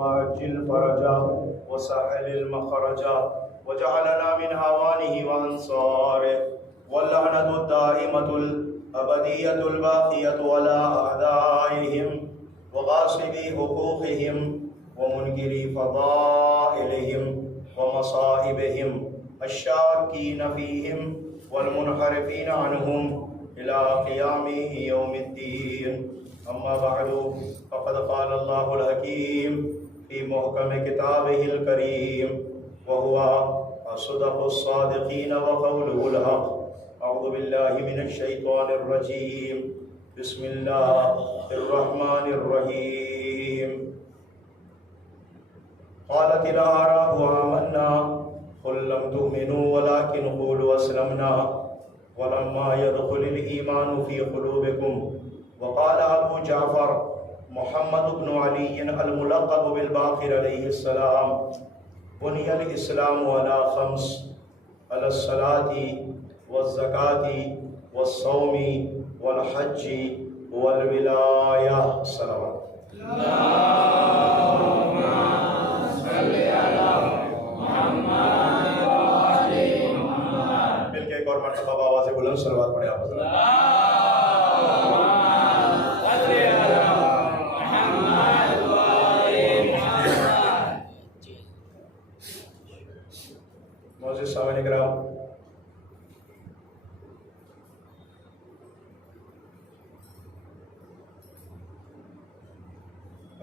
وعجل فرجا وسهل المخرجا وجعلنا من هوانه وأنصاره واللعنة الدائمة الأبدية الباقية على أعدائهم وغاصبي حقوقهم ومنكري فضائلهم ومصائبهم الشاكين فيهم والمنحرفين عنهم إلى قيام يوم الدين. أما بعد فقد قال الله الحكيم في محكم كتابه الكريم وهو أصدق الصادقين وقوله الحق. أعوذ بالله من الشيطان الرجيم. بسم الله الرحمن الرحيم. قالت الأعراب آمنا قل لم تؤمنوا ولكن قولوا أسلمنا ولما يدخل الإيمان في قلوبكم. وقال أبو جعفر محمد بن علي الملقب بالباقر عليه السلام بني الإسلام على خمس: على الصلاة والزكاة والصوم والحج والولاية. صلوات. اللهم صل على محمد وآل محمد. مل کے ایک اور مرتبہ آواز بلند صلوات پڑھے آپ حضرات. معزز سامعین کرام،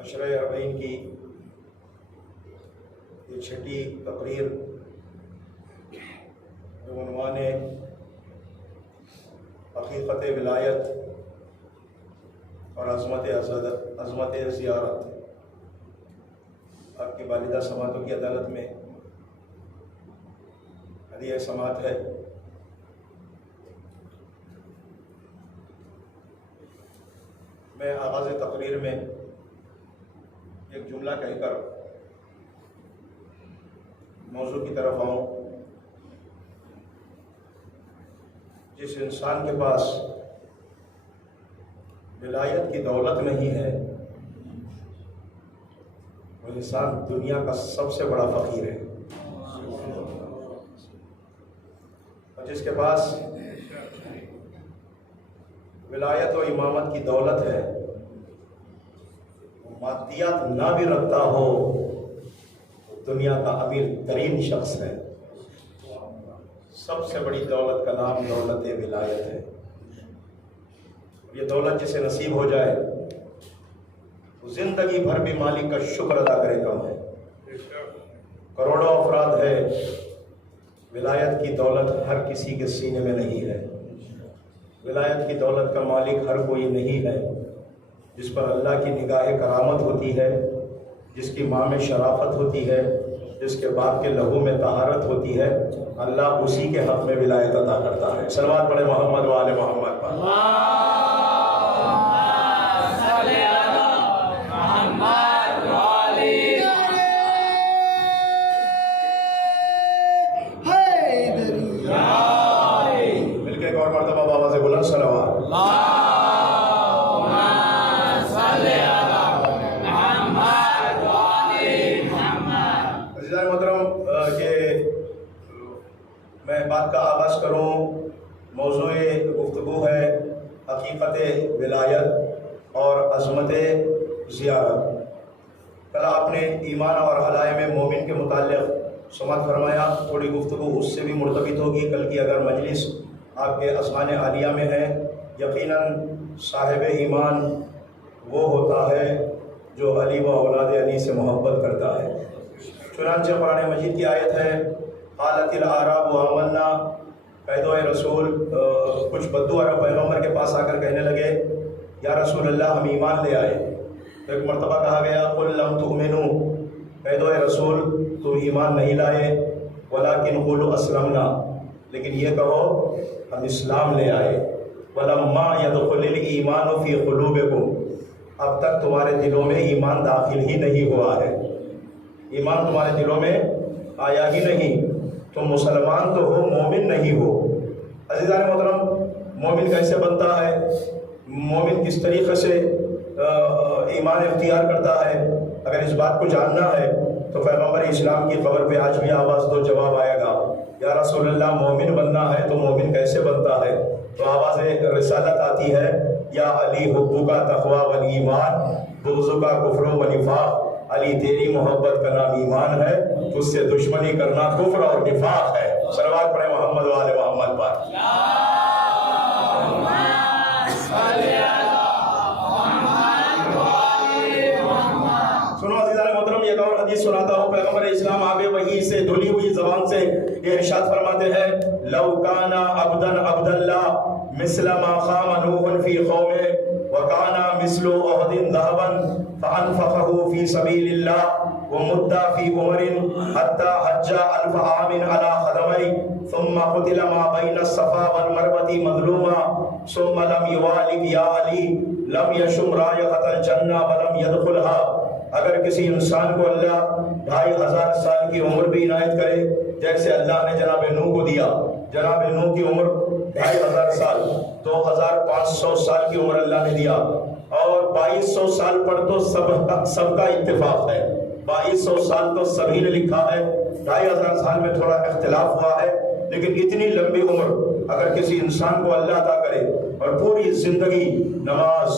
عشرہ اربعین کی یہ چھٹی تقریر جو عنوان ہے حقیقت ولایت اور عظمت زیارت، آپ کی والدہ سماعتوں کی عدالت میں ہدیہ سماعت ہے. میں آغاز تقریر میں ایک جملہ کہہ کر موضوع کی طرف آؤں. جس انسان کے پاس ولایت کی دولت نہیں ہے وہ انسان دنیا کا سب سے بڑا فقیر ہے. اور جس کے پاس ولایت و امامت کی دولت ہے، مادیات نہ بھی رکھتا ہو، دنیا کا امیر ترین شخص ہے. سب سے بڑی دولت کا نام دولت ولایت ہے. یہ دولت جسے نصیب ہو جائے تو زندگی بھر بھی مالک کا شکر ادا کرے کم ہے. کروڑوں افراد ہے، ولایت کی دولت ہر کسی کے سینے میں نہیں ہے. ولایت کی دولت کا مالک ہر کوئی نہیں ہے. جس پر اللہ کی نگاہ کرامت ہوتی ہے، جس کی ماں میں شرافت ہوتی ہے، جس کے باپ کے لہو میں طہارت ہوتی ہے، اللہ اسی کے حق میں ولایت عطا کرتا ہے. صلوات پڑھے محمد و آل محمد پر. مل کے ایک اور مرتبہ بابا سے بلند صلوات. عزیزان محترم، کہ میں بات کا آغاز کروں. موضوع گفتگو ہے حقیقت ولایت اور عظمت زیارت. کل آپ نے ایمان اور علائم مومن کے متعلق سماعت فرمایا. تھوڑی گفتگو اس سے بھی مرتبط ہوگی. کل کی اگر مجلس آپ کے اذہان عالیہ میں ہے، یقیناً صاحب ایمان وہ ہوتا ہے جو علی و اولاد علی سے محبت کرتا ہے. چنانچہ قرآن مجید کی آیت ہے: قالت الاعراب آمنا. کہہ دو اے رسول، کچھ بدو عرب پیغمبر کے پاس آ کر کہنے لگے یا رسول اللہ ہم ایمان لے آئے. تو ایک مرتبہ کہا گیا قل لم تؤمنوا، کہہ دو اے رسول تو ایمان نہیں لائے، ولکن قولوا اسلمنا، لیکن یہ کہو ہم اسلام لے آئے. ولما يدخل الایمان فی قلوبکم، اب تک تمہارے دلوں میں ایمان داخل ہی نہیں ہوا ہے. ایمان تمہارے دلوں میں آیا ہی نہیں. تم مسلمان تو ہو، مومن نہیں ہو. عزیزان محترم، مومن کیسے بنتا ہے؟ مومن کس طریقے سے ایمان اختیار کرتا ہے؟ اگر اس بات کو جاننا ہے تو پیغمبر اسلام کی قبر پہ آج بھی آواز دو، جواب آئے گا یا رسول اللہ مومن بننا ہے تو مومن کیسے بنتا ہے؟ تو آواز رسالت آتی ہے یا علی حبک کا تقوی والایمان بغضک کا کفر و نفاق، علی تیری محبت کا نام ایمان ہے، اس سے دشمنی کرنا کفر اور نفاق ہے۔ صلوات پڑھیں محمد و آل محمد پر۔ سنو عزیزان محترم، ایک اور حدیث سناتا ہوں۔ پیغمبر اسلام آب وحی سے دھلی ہوئی زبان سے یہ ارشاد فرماتے ہیں، لو کان عبدا عبد اللہ مثل ما خام نوح فی قومه وکان مثل احد ذهبا فانفقه فی سبیل اللہ ومد فی عمر حتى حج 1000 عام على قدمي ثم قتل ما بين الصفا والمروة مظلوما ثم لم يوالد یا علی لم یشم رائحة الجنہ ولم يدخلها۔ اگر کسی انسان کو اللہ 2500 سال کی عمر بھی عنایت کرے، جیسے اللہ نے جناب نوح کو دیا، جناب نوح کی عمر 2500 سال، 2500 سال کی عمر اللہ نے دیا، اور 2200 سال پر تو سب کا اتفاق ہے، 2200 سال تو سبھی نے لکھا ہے، 2500 سال میں تھوڑا اختلاف ہوا ہے، لیکن اتنی لمبی عمر اگر کسی انسان کو اللہ عطا کرے اور پوری زندگی نماز،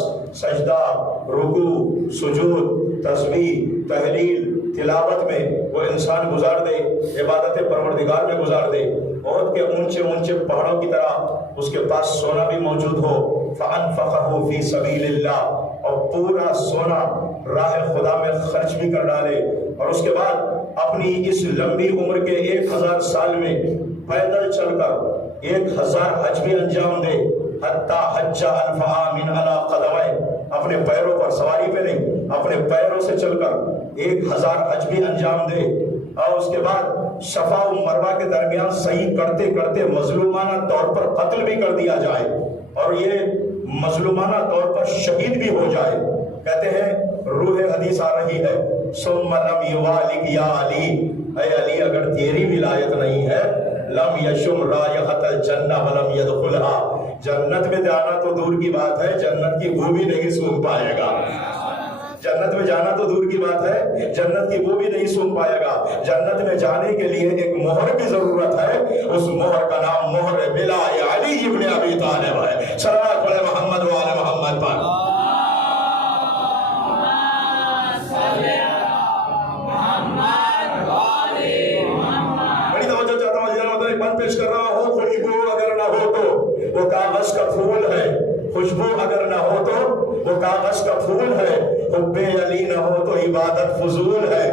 سجدہ، رکوع، سجود، تسبیح، تحلیل، تلاوت میں وہ انسان گزار دے، عبادت پروردگار میں گزار دے، بہت کے اونچے اونچے پہاڑوں کی طرح اس کے پاس سونا بھی موجود ہو، فَأَنفَقَهُ فِي سَبِيلِ اللَّهِ، اور پورا سونا راہ خدا میں خرچ بھی کر ڈالے، اور اس کے بعد اپنی اس لمبی عمر کے 1000 سال میں پیدل چل کر 1000 حج بھی انجام دے، حتیٰ حج 1000 عام علی قدمہ، اپنے پیروں پر، سواری پہ نہیں، اپنے پیروں سے چل کر 1000 حج بھی انجام دے، اور اس کے بعد صفا و مروہ کے درمیان سعی کرتے کرتے مظلومانہ طور پر قتل بھی کر دیا جائے، اور یہ مظلومانہ طور پر شہید بھی ہو جائے، کہتے ہیں روح حدیث آ رہی ہے، ثم لم یوالک یا علی، اے علی اگر تیری ولایت نہیں ہے، لم یشم رائحۃ الجنہ ولم یدخلها، جنت میں جانا تو دور کی بات ہے، جنت کی بو بھی نہیں سونگھ پائے گا، جنت میں جانا تو دور کی بات ہے، جنت کی بو بھی نہیں سونگھ پائے گا، جنت میں جانے کے لیے ایک مہر کی ضرورت ہے، اس مہر کا نام مہر بلا علی ابن ابی طالب ہے۔ صلوات پڑھیں محمد و آل محمد پر۔ بڑی توجہ چاہتا ہوں، ایک بات پیش کر رہا ہوں، خوشبو اگر نہ ہو تو وہ کاغذ کا پھول ہے، خوشبو اگر نہ ہو تو وہ کاغذ کا پھول ہے، حب علی نہ ہو تو عبادت فضول ہے،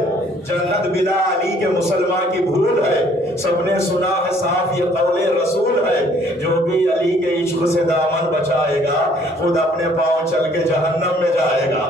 جنت بلا علی کے مسلمان کی بھول ہے، سب نے سنا ہے صاف یہ قول رسول ہے، جو بھی علی کے عشق سے دامن بچائے گا خود اپنے پاؤں چل کے جہنم میں جائے گا۔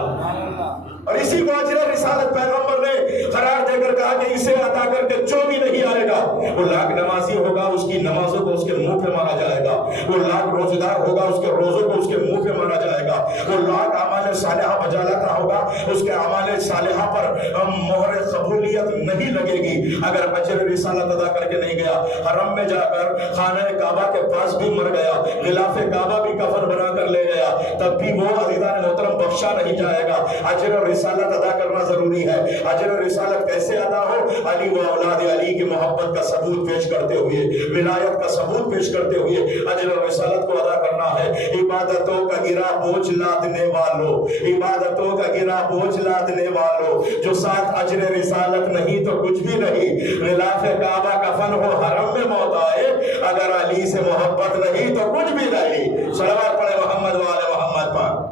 اور اسی کو اجر رسالت پیغمبر نے قرار دے کر کہا کہ اسے عطا کر کے جو بھی نہیں آئے گا، وہ لاکھ نمازی ہوگا، اس کی نمازوں کو اس کے منہ پہ مارا جائے گا، وہ لاکھ روزہ دار ہوگا، اس کے روزوں کو اس کے منہ پہ مارا جائے گا، وہ لاکھ اعمال صالحہ بجا لاتا ہوگا، اس کے اعمال صالحہ پر مہر قبولیت نہیں لگے گی اگر اجر رسالت ادا کر کے نہیں گیا۔ حرم میں جا کر خانہ کعبہ کے پاس بھی مر گیا، غلاف کعبہ بھی کفن بنا کر لے گیا، تب بھی وہ عزیزان محترم بخشا نہیں جائے گا۔ اجر رسالت ادا کرنا ضروری ہے۔ اجر رسالت کیسے ادا ہو؟ علی و اولاد علی کی محبت کا ثبوت پیش کرتے ہوئے، ولایت کا ثبوت پیش کرتے ہوئے اجر رسالت کو ادا کرنا ہے۔ عبادتوں کا گرا بوجھ لادنے والوں، عبادتوں کا گرا بوجھ لادنے والوں، جو ساتھ اجر رسالت نہیں تو کچھ بھی نہیں، غلاف کعبہ کفن ہو حرم میں موت آئے، اگر علی سے محبت نہیں تو کچھ بھی نہیں۔ صلوات پڑھے محمد و آل محمد پر۔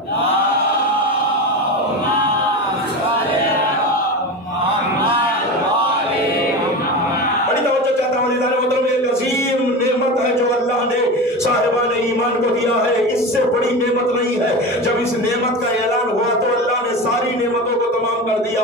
صاحبان ایمان کو دیا ہے، اس سے بڑی نعمت نہیں ہے۔ جب اس نعمت کا اعلان ہوا تو اللہ نے ساری نعمتوں کو تمام کر دیا۔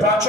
5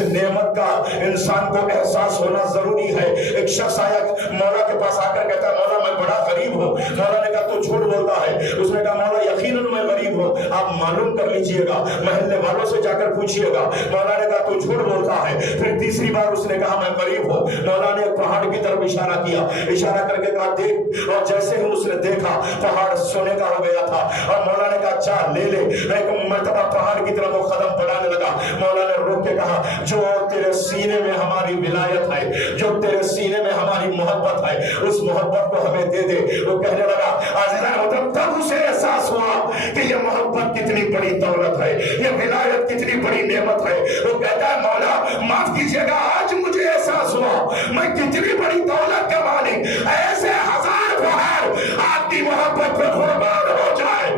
اس نعمت کا انسان کو احساس ہونا ضروری ہے۔ ایک شخص آیا مولا کے پاس آ کر کہتا ہے مولا میں بڑا غریب ہوں۔ مولا نے کہا تو جھوٹ بولتا ہے۔ اس نے کہا مولا یقیناً میں غریب ہوں، آپ معلوم کر لیجئے گا، محلے والوں سے جا کر پوچھئے گا۔ مولا نے کہا تو جھوٹ بولتا ہے۔ پھر تیسری بار اس نے کہا میں غریب ہوں۔ مولا نے ایک پہاڑ کی طرف اشارہ کیا، اشارہ کر کے کہا دیکھ، اور جیسے ہی اس نے دیکھا پہاڑ سونے کا ہو گیا تھا، اور مولا نے کہا چاہ لے لے۔ ایک مرتبہ پہاڑ کی طرف وہ قدم بڑھانے لگا، مولا نے روک کے کہا جو تیرے سینے میں ہماری ولایت ہے، جو تیرے سینے میں ہماری محبت ہے، اس محبت کو ہمیں دے دے۔ وہ کہنے لگا عزیزان محترم، تب اسے احساس ہوا کہ یہ محبت کتنی بڑی دولت ہے، یہ ولایت کتنی بڑی نعمت ہے۔ وہ کہتا ہے مولا معاف کیجئے گا، آج مجھے احساس ہوا میں کتنی بڑی دولت کا مالک، ایسے ہزار پہاڑ آپ کی محبت پہ قربان ہو جائے،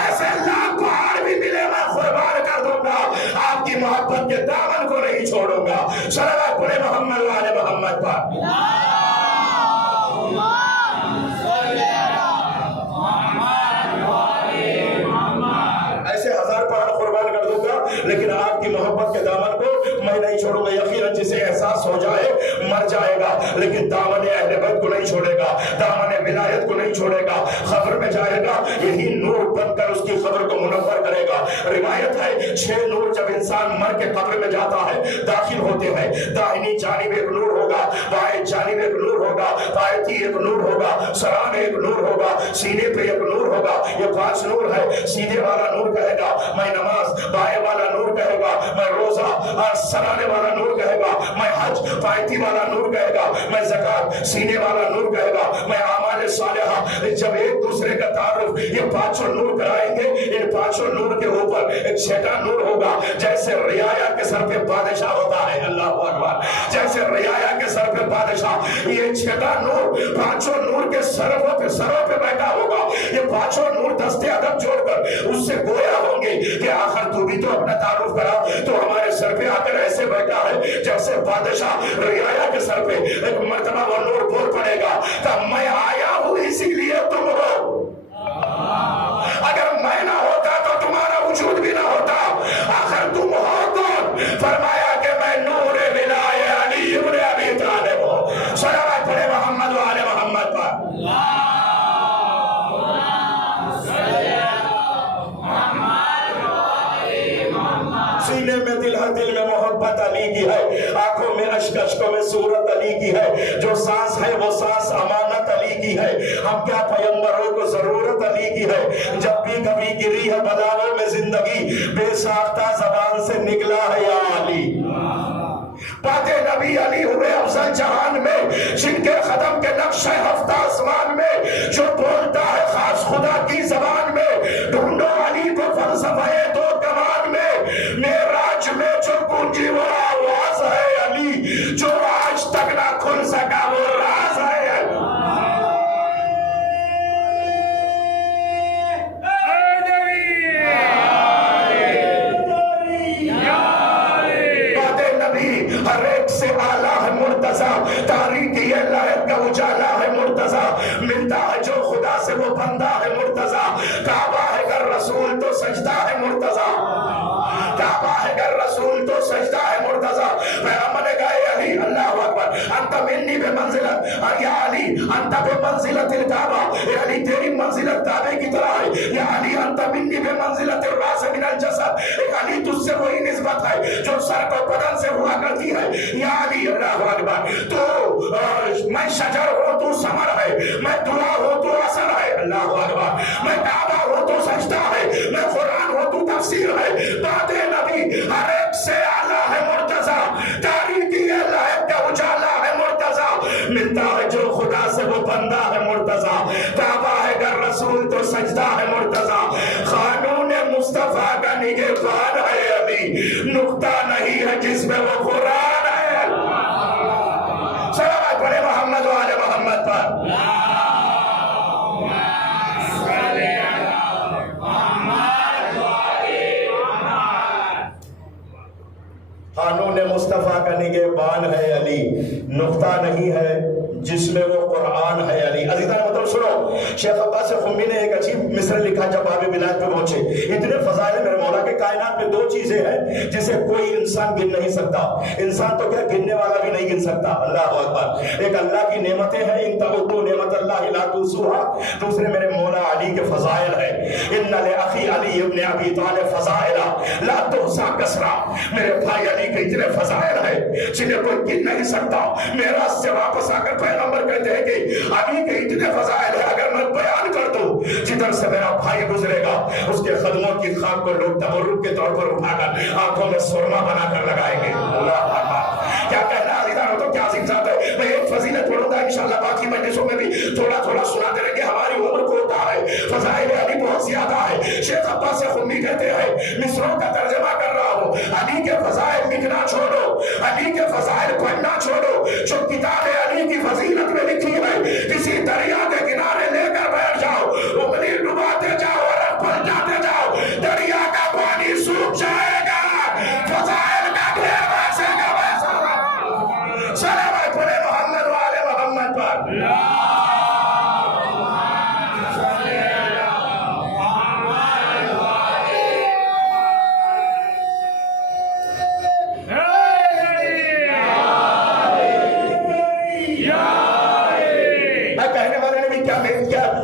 ایسے لاکھ پہاڑ بھی ملے میں قربان کر دوں گا، آپ کی محبت کے دامن کو نہیں چھوڑوں گا۔ صلوات پڑھے محمد والے محمد پر۔ ایسے ہزار پہاڑ قربان کر دوں گا لیکن آپ کی محبت کے دامن کو میں نہیں چھوڑوں گا۔ یقیناً جسے احساس ہو جائے مر جائے گا لیکن دامن اہل بیت کو نہیں چھوڑے گا، دامن ولایت کو نہیں چھوڑے گا۔ قبر میں جائے گا، یہی نور بن کر اس کی قبر کو منور کرے گا۔ روایت ہے 6 نور جب انسان مر کے قبر میں جاتا ہے داخل ہوتے ہیں، داہنی جانب ایک نور ہوگا، بائیں جانب ایک نور ہوگا، پایتی ایک نور ہوگا، سرانے ایک نور ہوگا، سینے پہ ایک نور ہوگا۔ یہ 5 نور ہے۔ سیدھے والا نور کہے گا میں نماز، بائیں والا نور کہے گا میں روزہ، اور سرانے والا نور کہے گا میں حج، پایتی والا نور کہے گا میں زکات، سینے والا نور کہے گا میں اعمال صالحہ۔ جب ایک دوسرے کا تعارف یہ 5 نور کرائیں گے، ان 5 نور کے اوپر ایک 6واں نور ہوگا، جیسے رعایا کے سر پہ بادشاہ ہوتا ہے، اللہ اکبر، جیسے رعایا کے سر پہ بادشاہ، یہ 6واں نور 5 نور کے سروں پہ بیٹھا ہوگا۔ یہ 5 نور دستے ادب جوڑ کر اس سے گویا ہوں گے کہ آخر تو بھی تو اپنا تعارف کرا، تو ہمارے سر پہ آ کر ایسے بیٹھا ہے جیسے بادشاہ رعایا کے سر پہ۔ ایک مرتبہ وہ نور بول پڑے گا کہ میں آیا ہوں اسی لیے تم ہو، اگر میں نہ ہوتا تو تمہارا وجود بھی نہ ہوتا، آخر تم ہو کون؟ فرمایا کہ میں نور ولایت علی ابن ابی طالب ہوں۔ صلوات پڑھے محمد و آل محمد پر۔ سینے میں دل ہر دل میں محبت علی کی ہے، آنکھوں میں اشک اشکوں میں صورت علی کی ہے، جو سانس ہے وہ سانس امانت علی کی ہے، ہم کیا پیغمبروں کو ضرورت علی کی ہے، جب بھی کبھی گری ہے بلاؤں میں زندگی، بے ساختہ زبان سے نکلا ہے یا علی۔ پاتے نبی علی ہوئے افضل جہان میں، جن کے قدم کے نقش ہفتہ آسمان میں، جو بولتا ہے خاص خدا کی زبان میں، ڈھونڈو علی کو فلسفہ دو کمان میں، معراج میں جو گونجی وہ آواز ہے علی، جو آج تک نہ کھل سکا وہ راز ہے علی۔ ہر ایک سے آلہ ہے مرتضی، تاریکی لہب کا اجالا ہے مرتضی، ملتا ہے جو خدا سے وہ بندہ ہے مرتضی، کعبہ ہے گر رسول تو سجدہ ہے مرتضی، کعبہ ہے گر رسول تو سجدہ ہے مرتضی۔ پیغمبر نے کہا اے علی، اللہ اکبر، انت منی بے منزلت، یا علی انت بے منزلت الکعبہ، اے علی تیری منزلت کعبے کی طرح ہے، یا علی انت منی بے منزلت الراس من الجسد، اے علی تجھ سے وہی نسبت ہے جو سر کو بدن سے ہوا کرتی ہے، یا علی اللہ اکبر، تو میں شجر ہوں تو ثمر ہے، میں دعا ہوں تو اثر ہے، اللہ اکبر، میں کعبہ ہوں تو سجدہ ہے، میں قرآن ہوں تو تفسیر ہے، بات نبی ہر ایک سے اعلیٰ ہے مرتضی، تاریکی لہب کا اجالا ہے مرتضی، ملتا ہے جو خدا سے وہ بندہ ہے مرتضی، کعبہ ہے گر رسول تو سجدہ ہے مرتضی، قانون مصطفیٰ کا نگہبان ہے علی، نقطہ نہیں ہے جس میں وہ قرآن ہے۔ صلوات پڑھے محمد و آل محمد پر۔ قانون مصطفیٰ کا نگہبان ہے علی، نقطہ نہیں ہے جس میں وہ قرآن ہے علی۔ عزیزان سنو شیخ عباس قمی نے ایک عجیب مصرع لکھا جب باب ولایت پہ پہنچے. اتنے فضائل ہیں میرے مولا کے کائنات میں 2 چیزیں ہیں جسے کوئی انسان گن نہیں سکتا. انسان تو کیا گننے والا بھی نہیں گن سکتا. اللہ اکبر. ایک اللہ کی نعمتیں ہیں, ان تعدوا نعمت اللہ لا تحصوها. دوسرے میرے مولا علی کے فضائل ہیں. ان لاخی علی ابن ابی طالب فضائل لا تحصى کثرا. میرے بھائی علی کے اتنے فضائل ہیں جنہیں کوئی گن نہیں سکتا. معراج سے واپس آ کر پیغمبر کہتے ہیں کہ علی کے اتنے فضائل ہیں, اگر میں بیان کر دوں جدھر سے میرا بھائی گزرے گا اس کے قدموں کی خاک کو لوگ تبرک کے طور پر اٹھا کر آنکھوں میں سرما بنا کر لگائیں گے. اللہ اکبر. کیا کہنا عزیزان, تو کیا عظیم ذات ہے. میں ایک فضیلت پڑھوں گا انشاءاللہ, باقی مجلسوں میں بھی تھوڑا تھوڑا سناتے رہیں گے. ہماری عمر کو ہوتا ہے, فضائل علی بہت زیادہ ہے. شیخ عباس قمی کہتے ہیں, مصروں کا ترجمہ کر رہا ہوں, علی کے فضائل لکھنا چھوڑو, علی کے فضائل پڑھنا چھوڑو. جو کتاب علی کی فضیلت میں لکھی ہے کسی دریا کے کنارے لے کر بیٹھ جاؤ, انگلی ڈباتے جاؤ اور پھل جاتے جاؤ, دریا کا پانی سوکھ جائے گا. فضائل کا ڈھیر ویسے کا ویسا. سلام پڑھے محمد والے محمد پر.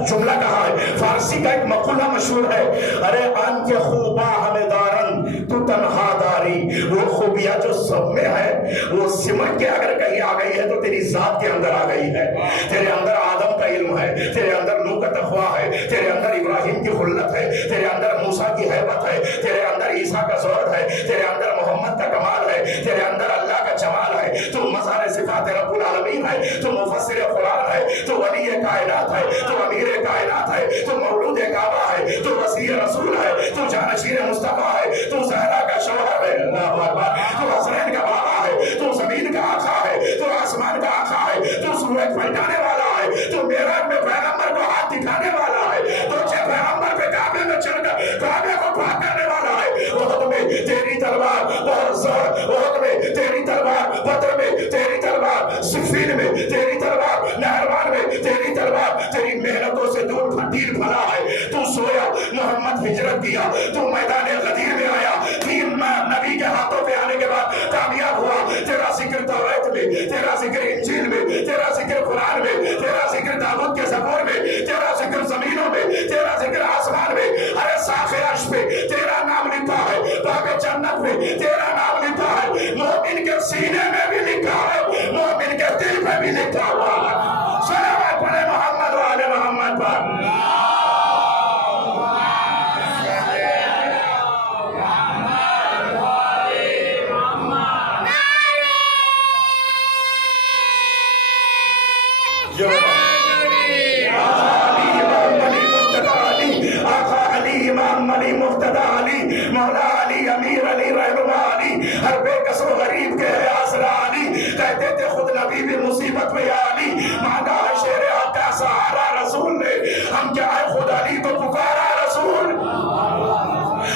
جملہ کہا ہے, فارسی کا ایک مقولہ مشہور ہے, ارے آن کے خوبا ہمیں دارن تو تنہا داری. وہ خوبیاں جو سب میں ہے وہ سمٹ کے اگر کہیں آ گئی ہے تو تیری ذات کے اندر آ گئی ہے. تیرے اندر آدم کا علم ہے, تیرے اندر نوح کا تقویٰ ہے, تیرے اندر ابراہیم کی خلت ہے, تیرے اندر موسیٰ کی ہیبت ہے, تیرے اندر عیسیٰ کا زہد ہے, تیرے اندر محمد کا کمال ہے, تیرے اندر اللہ کا جمال ہے. تو مظہر صفات رب العالمین ہے, تو مفسر قرآن ہے, تو ولی کائنات ہے, تو امیر کائنات ہے, تو مولود کعبہ ہے, تو وسیع رسول ہے, تو جانشین مصطفیٰ ہے, تو زہرا کا شوہر ہے. اللہ اکبر. تو حسنین کا بابا ہے, تو زمین کا آقا ہے, تو آسمان کا آقا ہے, تو سورج پلٹانے والا ہے, تو معراج میں پیغمبر کو ہاتھ دکھانے والا ہے, تو پیغمبر پہ کعبے میں چڑھ کر کعبے کو پاک کرنے والا ہے. احد میں تیری تلوار بہت زور, احد میں تیری تلوار, بدر میں تیری تلوار, صفین میں تیری تلوار, نہروان میں تیری تلوار. تیری محنتوں سے دور دین بھلا ہے. تو سویا, محمد ہجرت کیا, تو میدان غدیر میں آیا, دین نبی کے ہاتھوں پہ آنے کے بعد کامیاب ہوا. تیرا ذکر توریت میں, تیرا ذکر انجیل میں, تیرا ذکر قرآن میں, تیرا ذکر داؤد کے زبور میں, تیرا ذکر زمینوں میں, تیرا ذکر آسمان میں. ارے ساخ عرش پہ تیرا نام لکھا ہے, باب جنت میں تیرا نام لکھا ہے, مومن کے سینے میں بھی لکھا ہے, مومن کے دل پہ بھی لکھا ہوا ہے. صلوات پڑھے محمد والے محمد پر. مولا علی, امیر علی, رہنما علی, ہر بے کس و غریب کے ہے آسرا علی. کہتے تھے خود نبی بھی مصیبت میں علی, مانگا ہے شیر حق کا سہارا رسول نے. ہم کیا ہے خود علی کو پکارا رسول,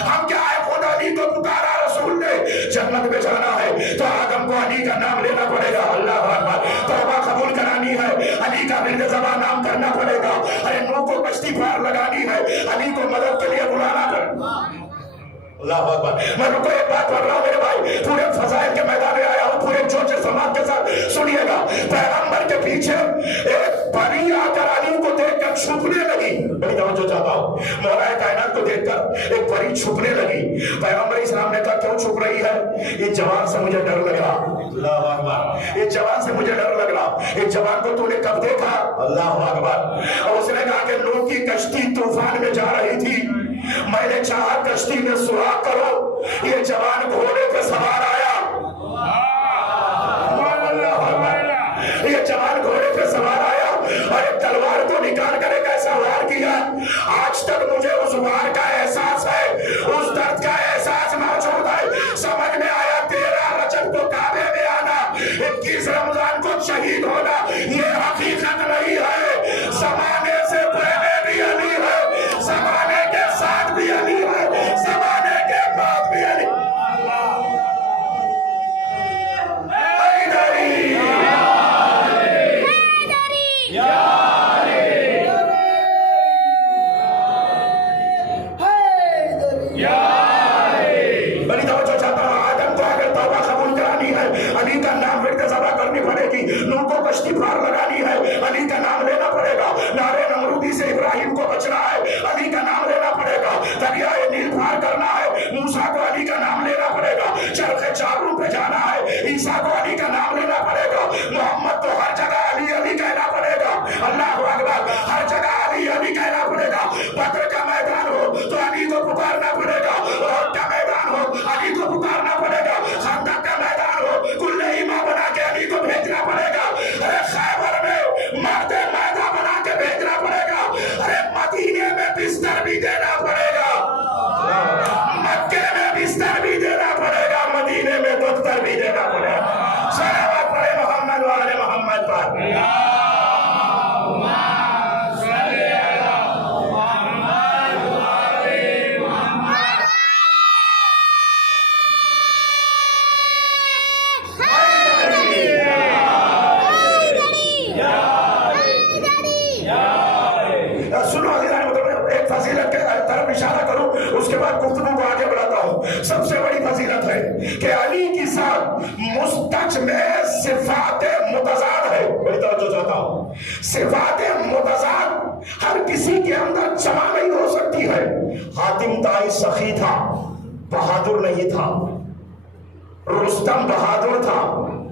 ہم کیا ہے خود علی کو پکارا رسول نے. جنت میں جانا ہے تو آدم کو علی کا نام لینا پڑے گا. اللہ اکبر. توبہ قبول کرانی ہے, علی کا مرد زبان نام کرنا پڑے گا. ارے نوح کو کشتی پار لگانی ہے, علی کو مدد کے لیے بلانا کر. اللہ اکبر. میں رکو ایک بات پڑھ رہا ہوں میرے بھائی, پورے فضائل کے میدان میں آیا ہوں, پورے جوش سماعت کے ساتھ سنیے گا. پیغمبر کے پیچھے ایک پری آ کر علی کو دیکھ کر چھپنے لگی. بڑی توجہ چاہتا ہوں, مولا کائنات کو دیکھ کر ایک پری چھپنے لگی. پیغمبر اسلام نے کہا کیوں چھپ رہی ہے؟ یہ جوان سے مجھے ڈر لگ رہا. اللہ اکبر. یہ جوان سے مجھے ڈر لگ رہا. ایک جوان کو تو نے کب دیکھا؟ اللہ اکبر. اور اس نے کہا کہ نوح کی کشتی طوفان میں جا رہی تھی, میں نے چاہا کشتی میں سوراخ کرو, یہ جوان گھوڑے پہ سوار آیا. یہ جوان گھوڑے پہ سوار آیا اور ایک تلوار کو نکال کر ایک ایسا وار کیا. آج تک مجھے اس وار کا احساس ہے, اس درد کا احساس موجود ہے. سمجھ میں آیا 13 رجب کو کعبے میں آنا, 21 رمضان کو شہید ہونا یہ حقیقت نہیں ہے. زمانے سے پہلے بھی علی ہے, زمانے کے ساتھ بھی علی ہے, زمانے کے بعد بھی علی. یا عیسیٰ کو علی کا نام لینا پڑے گا، محمد تو ہر جگہ علی علی کہنا پڑے گا، اللہ اکبر، ہر جگہ علی علی کہنا پڑے گا، بدر کا میدان ہو تو علی کو پکارنا پڑے گا، احد کا میدان ہو علی کو پکارنا پڑے گا، خندق کا میدان ہو کل ایمہ بنا کے علی کو بھیجنا پڑے گا، ارے خیبر میں مرد میدہ بنا کے بھیجنا پڑے گا، ارے مدینے میں بستر بھی دینا پڑے گا، مکے میں بستر بھی دینا پڑے گا، مدینے میں دفتر بھی دینا پڑے گا، صلوات پڑھے محمد وآل محمد پر۔ اشارہ کروں اس کے بعد گفتگو کو آگے بڑھاتا ہوں۔ سب سے بڑی فضیلت ہے کہ علی کی ذات مستج میں صفات متضاد ہے، بڑی توجہ چاہتا ہوں، صفات متضاد ہر کسی کے اندر جمع نہیں ہو سکتی ہے۔ حاتم طائی سخی تھا، بہادر نہیں تھا، رستم بہادر تھا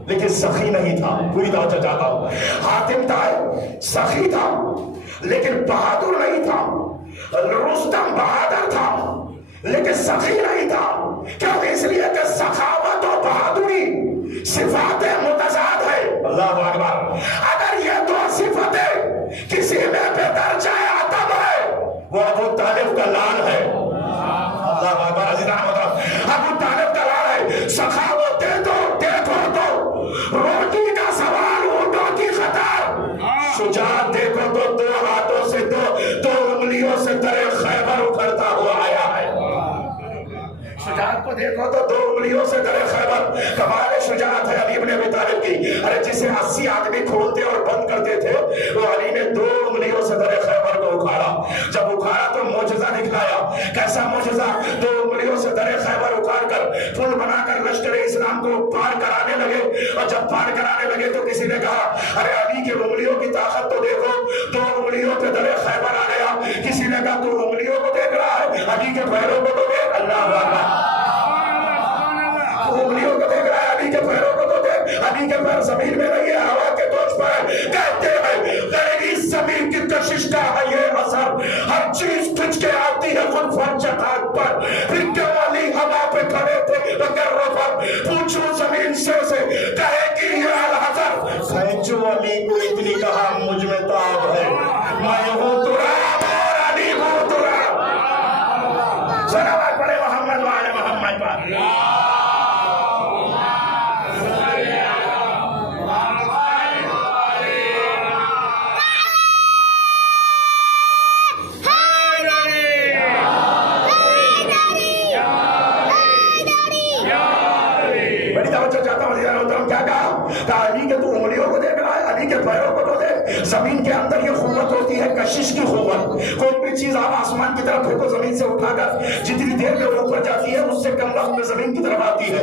لیکن سخی نہیں تھا، پوری توجہ چاہتا ہوں، حاتم طائی سخی تھا لیکن بہادر نہیں تھا، رستم بہادر تھا لیکن سخی نہیں تھا، کیوں؟ اس لیے کہ سخاوت و بہادری صفات متضاد ہے، اللہ اکبر۔ اگر یہ دو صفتیں کسی میں بدرجہ عدم ہے، وہ ابو طالب کا لال ہے، اللہ اکبر، عزیزان محترم، ابو طالب کا لال ہے۔ سخاوت دے دو، دیکھو تو روٹی کا سوال، اونٹوں کی قطار، شجاعت دیکھو تو دو ہاتھوں سے دو انگلیوں سے درے خیبر اکھڑتا ہوا آیا ہے، شجاعت کو دیکھو تو دو انگلیوں سے درے خیبر، کمال شجاعت ہے علی ابن ابی طالب کی۔ ارے جسے 80 آدمی کھولتے اور بند کرتے تھے، وہ علی نے دو انگلیوں سے درے خیبر کو اکھاڑا، جب اکھاڑا تو معجزہ دکھلایا۔ کیسا معجزہ؟ دو انگلیوں سے درے خیبر اکھاڑ کر پل بنا کر لشکر اسلام کو پار کرانے لگے، اور جب پار کرانے لگے تو کسی نے کہا ارے علی کی انگلیوں کی طاقت تو دیکھو، دو انگلیوں پہ درے خیبر آ گیا۔ کسی نے کہا تو انگلیوں کو دیکھ رہا ہے، علی کے پیروں کو تو دیکھ، اللہ اکبر، انگلیوں کو دیکھ رہا ہے، علی کے پیروں کو تو دیکھ، علی کے پیر زمین میں نہیں ہے، ہوا کے دوش پر ہے۔ کہتے ہیں غیر اس زمین کی کشش کا ہے یہ اثر، ہر چیز کھنچ کے آتی ہے خود فرجتات پر، پھر کیوں علی ہوا پہ کھڑے تھے بغیر رفر، پوچھو زمین سے کہے کہ یہ الحذر، کھینچو علی کو اتنی کہا مجھ میں تاب ہے، میں ہوں تراب اور علی ہوں تراب۔ صلوات پڑھے محمد وآل محمد پر۔ علی کے تو انگلیوں کو دیکھ رہا ہے، علی کے پیروں کو تو دیکھ۔ زمین کے اندر یہ قوت ہوتی ہے کشش کی قوت، کوئی بھی چیز آپ آسمان کی طرف پھینکو زمین سے اٹھا کر جتنی دیر میں اوپر جاتی ہے اس سے کم وقت میں زمین کی طرف آتی ہے۔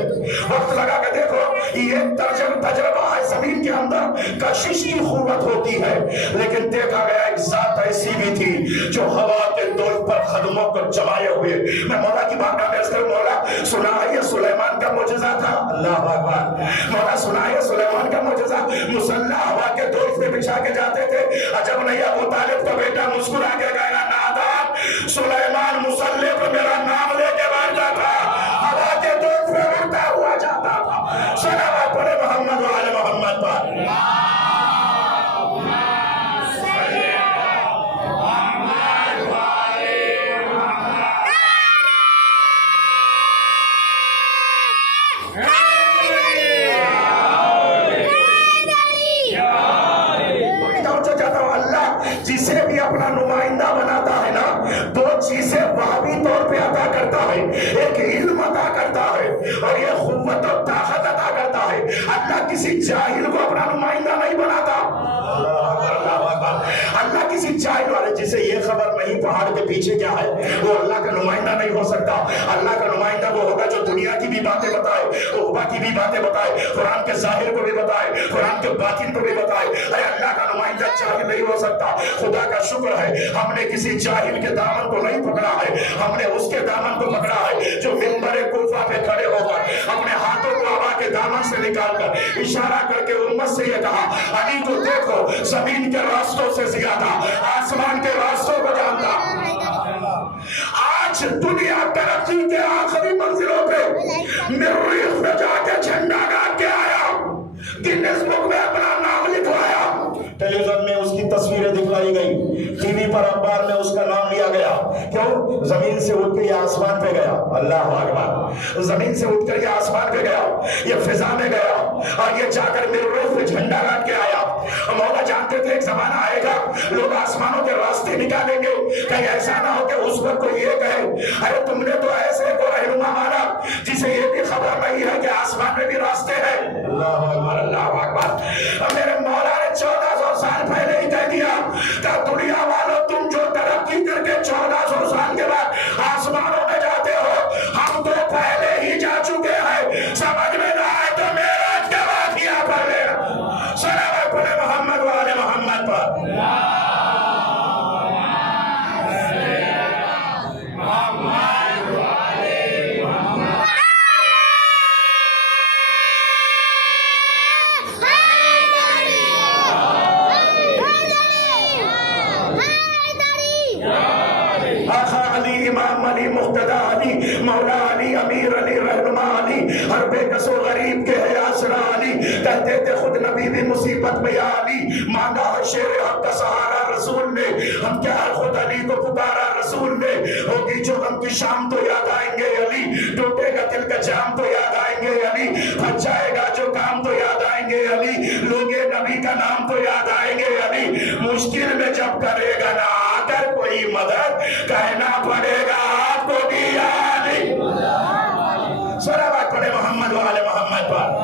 وقت لگا کے دیکھو، یہ تجربہ ہے، زمین کے اندر کشش کی قوت ہوتی ہے، لیکن دیکھا گیا ایک ذات ایسی بھی تھی جو ہوا کے دور پر قدموں کو جمائے ہوئے۔ میں مولا کی بات کا عرض کروں، مولا سنا ہے یہ سلیمان کا معجزہ تھا، اللہ اکبر، مولا سنا ہے سلیمان کا معجزہ، مسلح ہوا کے دوش پہ بچھا کے جاتے تھے۔ عجب نہیں ابو طالب کا بیٹا مسکرا کے گیا، نادان سلیمان مسلح پہ میرا نام لے کے بیٹھتا تھا، ہوا کے دوش پہ اڑتا ہوا جاتا تھا۔ صلوات پڑھے محمد وآل محمد پر۔ جسے بھی اپنا نمائندہ بناتا ہے نا، دو چیزیں بابی طور پہ عطا کرتا ہے، ایک علم عطا کرتا ہے اور یہ قوت و طاقت عطا کرتا ہے۔ اللہ کسی جاہل کو اپنا نمائندہ نہیں بناتا، اللہ کسی جاہل والے جسے یہ خبر نہیں پہاڑ کے پیچھے کیا ہے وہ اللہ کا نمائندہ نہیں ہو سکتا۔ اللہ کا نمائندہ وہ ہوگا جو دنیا کی بھی باتیں بتائے، عقبہ کی بھی باتیں بتائے، قرآن کے ظاہر کو بھی بتائے، قرآن کے باطن کو بھی بتائے۔ ارے اللہ کا نمائندہ جاہل نہیں ہو سکتا۔ خدا کا شکر ہے ہم نے کسی جاہل کے دامن کو نہیں پکڑا ہے، ہم نے اس کے دامن کو پکڑا ہے جو منبر کوفہ پہ کھڑے ہو کر اپنے ہاتھوں کو ہوا کے دامن سے نکال کر اشارہ کر کے امت سے یہ کہا علی کو دیکھو زمین کے راستوں سے زیادہ آسمان کے راستوں کو جانتا. آج دنیا ترقی کے آخری منزلوں پہ مریخ پہ جا کے جھنڈا گاڑ کے آیا, گینیس بک میں اپنا نام لکھوایا, ٹیلی ویژن میں اس کی تصویریں دکھلائی گئی, ٹی وی پر اخبار میں اس کا نام لیا گیا. کیوں؟ زمین سے اٹھ کے یہ آسمان پہ گیا. اللہ اکبر. زمین سے اٹھ کر یہ آسمان پہ گیا, یہ فضا میں گیا اور یہ جا کر مریخ پہ جھنڈا گاڑ کے آیا. مولا جانتے تھے ایک زمانہ آئے گا لوگ آسمانوں کے راستے نکالیں گے, کہیں ایسا نہ ہو کہ اس وقت کوئی یہ کہے ارے تم نے تو ایسے کو رہنما مانا جسے یہ بھی خبر نہیں ہے کہ آسمان میں بھی راستے ہیں. اللہ اکبر, اللہ اکبر. میرے مولا نے 1400 سال پہلے ہی کہہ دیا کہ دنیا والوں تم جو ترقی کر کے 1400 سال کے بعد آسمانوں میں جاتے ہو, ہم تو پہلے ہی جا چکے ہیں. سمجھ میں نہ آئے تو معراج کے بعد کیا پڑھ لے. صلوات پڑھے محمد والے محمد پر. مقتدا علی, مولا علی, امیر علی, رہنما علی, ہر بے کس و غریب کے ہے آسرا علی. کہتے تھے خود نبی بھی مصیبت میں یا علی, مانگا ہے شیر حق کا سہارا رسول نے. ہم کیا خود علی کو پکارا رسول نے. ہوگی جو غم کی شام تو یاد آئیں گے علی, ٹوٹے گا دل کا جام تو یاد آئیں گے علی, پھنس جائے گا جو کام تو یاد آئیں گے علی, لوگے نبی کا نام تو یاد آئیں گے علی. مشکل میں جب کرے گا نہ آ کر کوئی مدد, کہنا پڑے گا آپ کو بھی علی. صلوات پڑھے محمد والے محمد پر.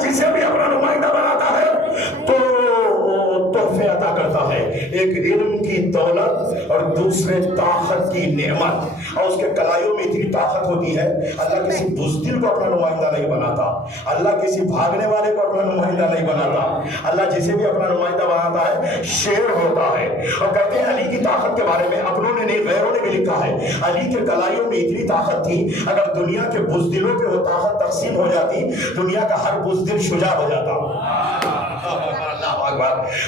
جسے بھی اپنا نمائندہ بناتا ہے تو تحفے عطا کرتا ہے, ایک علم کی دولت اور دوسرے طاقت کی نعمت. اور اس کے کلائیوں میں اتنی طاقت ہوتی ہے, اللہ کسی بزدل کو اپنا نمائندہ نہیں بناتا, اللہ کسی بھاگنے والے کو اپنا نمائندہ نہیں بناتا. اللہ جسے بھی اپنا نمائندہ بناتا ہے شیر ہوتا ہے. اور کہتے ہیں علی کی طاقت کے بارے میں اپنوں نے نہیں غیروں نے بھی لکھا ہے, علی کے کلائیوں میں اتنی طاقت تھی اگر دنیا کے بزدلوں پہ وہ طاقت تقسیم ہو جاتی دنیا کا ہر بزدل شجاع ہو جاتا.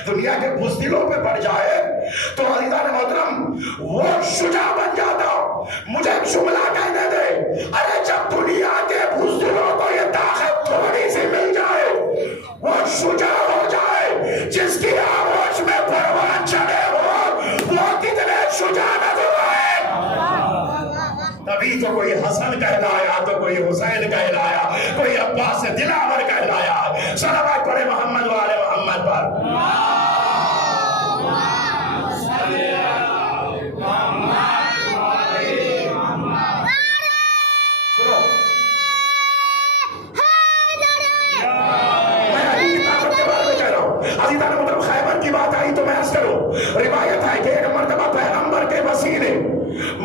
دنیا کے بزدلوں پہ پڑ جائے تو عزیزان محترم وہ شجاع بن جاتا. مجھے ایک جملہ کہنے دے, ارے جب دنیا کے بزدلوں کو یہ طاقت تھوڑی سی مل جائے وہ شجاع ہو جائے, جس کی آغوش میں پروان چڑھے وہ کتنے شجاع نظر آئے. تبھی تو کوئی حسن کہلایا, تو کوئی حسین کہلایا, کوئی عباس دلاور کہلایا. صلوات پڑھے محمد والے محمد پر. خیبر کی بات آئی تو میں عرض کروں, روایت ہے کہ ایک مرتبہ پیغمبر کے وسیع نے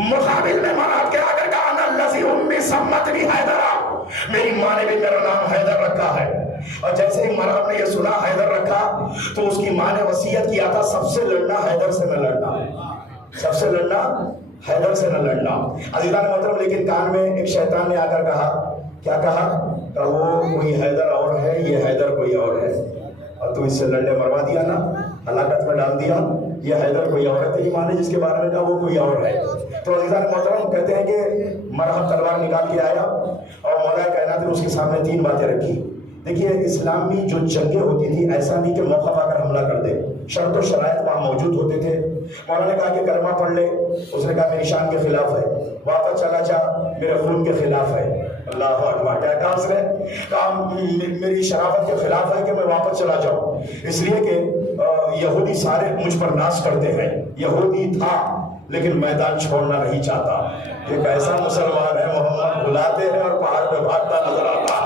مقابل میں مراد کے آ کر کہا الذی امی سمتنی حیدرا, میری ماں نے بھی میرا نام حیدر رکھا ہے. اور جیسے ہی مراد نے یہ سنا حیدر رکھا تو اس کی ماں نے وصیت کیا تھا سب سے لڑنا حیدر سے نہ لڑنا, سب سے لڑنا حیدر سے نہ لڑنا. عزیزان محترم لیکن کان میں ایک شیطان نے آ کر کہا, کیا کہا, کہ وہ کوئی حیدر اور ہے, یہ حیدر کوئی اور ہے, اور تو اس سے لڑنے مروا دیا نا, ہلاکت میں ڈال دیا. یہ حیدر کوئی اور ہے, تیری ماں نے جس کے بارے میں کہا وہ کوئی اور ہے. تو عزیزان محترم کہتے ہیں کہ مرحب تلوار نکال کے آیا اور مولا کائنات نے اس کے سامنے 3 باتیں رکھی. دیکھیے اسلام میں جو جنگیں ہوتی تھی ایسا نہیں کہ موقع پا کر حملہ کر دے, شرط و شرائط وہاں موجود ہوتے تھے. مولا نے کہا کہ کلمہ پڑھ لے, اس نے کہا میری شان کے خلاف ہے, واپس چلا جا میرے خون کے خلاف ہے. اللہ اکبر. کیا کہا اس نے, کہا میری شرافت کے خلاف ہے کہ میں واپس چلا جاؤں, اس لیے کہ یہودی سارے مجھ پر ناز کرتے ہیں. یہودی تھا لیکن میدان چھوڑنا نہیں چاہتا. یہ کیسا مسلمان ہے, محمد بلاتے ہیں اور پہاڑ پہ بھاگتا نظر آتا.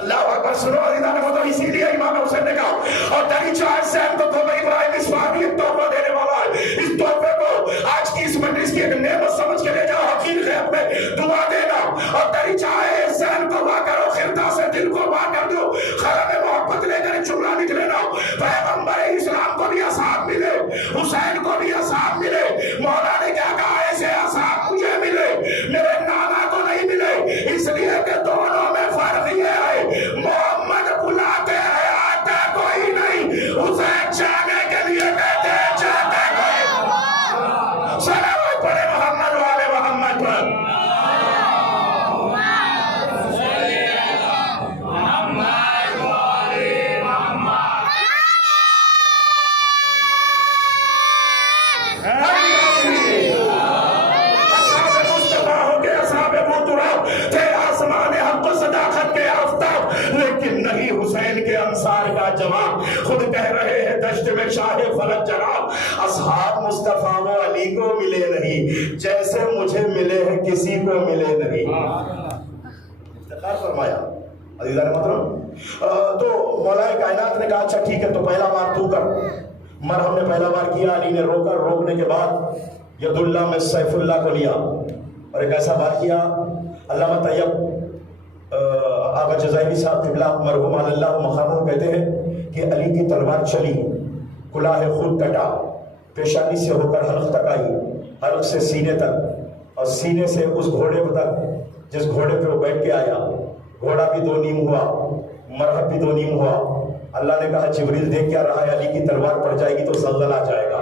اللہ اکبر. سنو عزیزان محترم, اسی لیے امام حسین نے کہا اور دریچہ حسین کو توبہ ابراہیم اصفہانی ایک تحفہ دینے والا ہے. اس تحفے کو آج کی اس مجلس کی ایک نعمت سمجھ کے لے جاؤ, حقیر خیب میں دعا دینا اس لیے کہ دونوں میں فرق یہ ہے، محمد بلاتے ہیں آتا کوئی نہیں، حسین جانے کے لیے کہتے ہیں جاتا کوئی۔ صلوات پڑھے محمد والے محمد پر۔ لیکن نہیں حسین کے انصار کا جواب، خود کہہ رہے ہیں دشت میں شاہ فلک جناب، اصحاب مصطفیٰ و علی کو ملے نہیں، جیسے مجھے ملے ہیں کسی کو ملے نہیں۔ افتخار فرمایا عزیزان محترم۔ تو مولا کائنات نے کہا اچھا ٹھیک ہے تو پہلا وار تو کر، مرہم نے پہلا وار کیا، علی نے روکا، روکنے کے بعد ید اللہ میں سیف اللہ کو لیا اور ایک ایسا وار کیا۔ علامہ طیب آقا جزائری صاحب قبلہ مرحوم اللہ مقامہ کہتے ہیں کہ علی کی تلوار چلی، کلاه خود کٹا، پیشانی سے ہو کر حلق تک آئی، حلق سے سینے تک، اور سینے سے اس گھوڑے تک جس گھوڑے پہ وہ بیٹھ کے آیا، گھوڑا بھی دو نیم ہوا، مرحب بھی دو نیم ہوا۔ اللہ نے کہا جبریل دیکھ کیا رہا ہے، علی کی تلوار پڑ جائے گی تو زلزلہ آ جائے گا،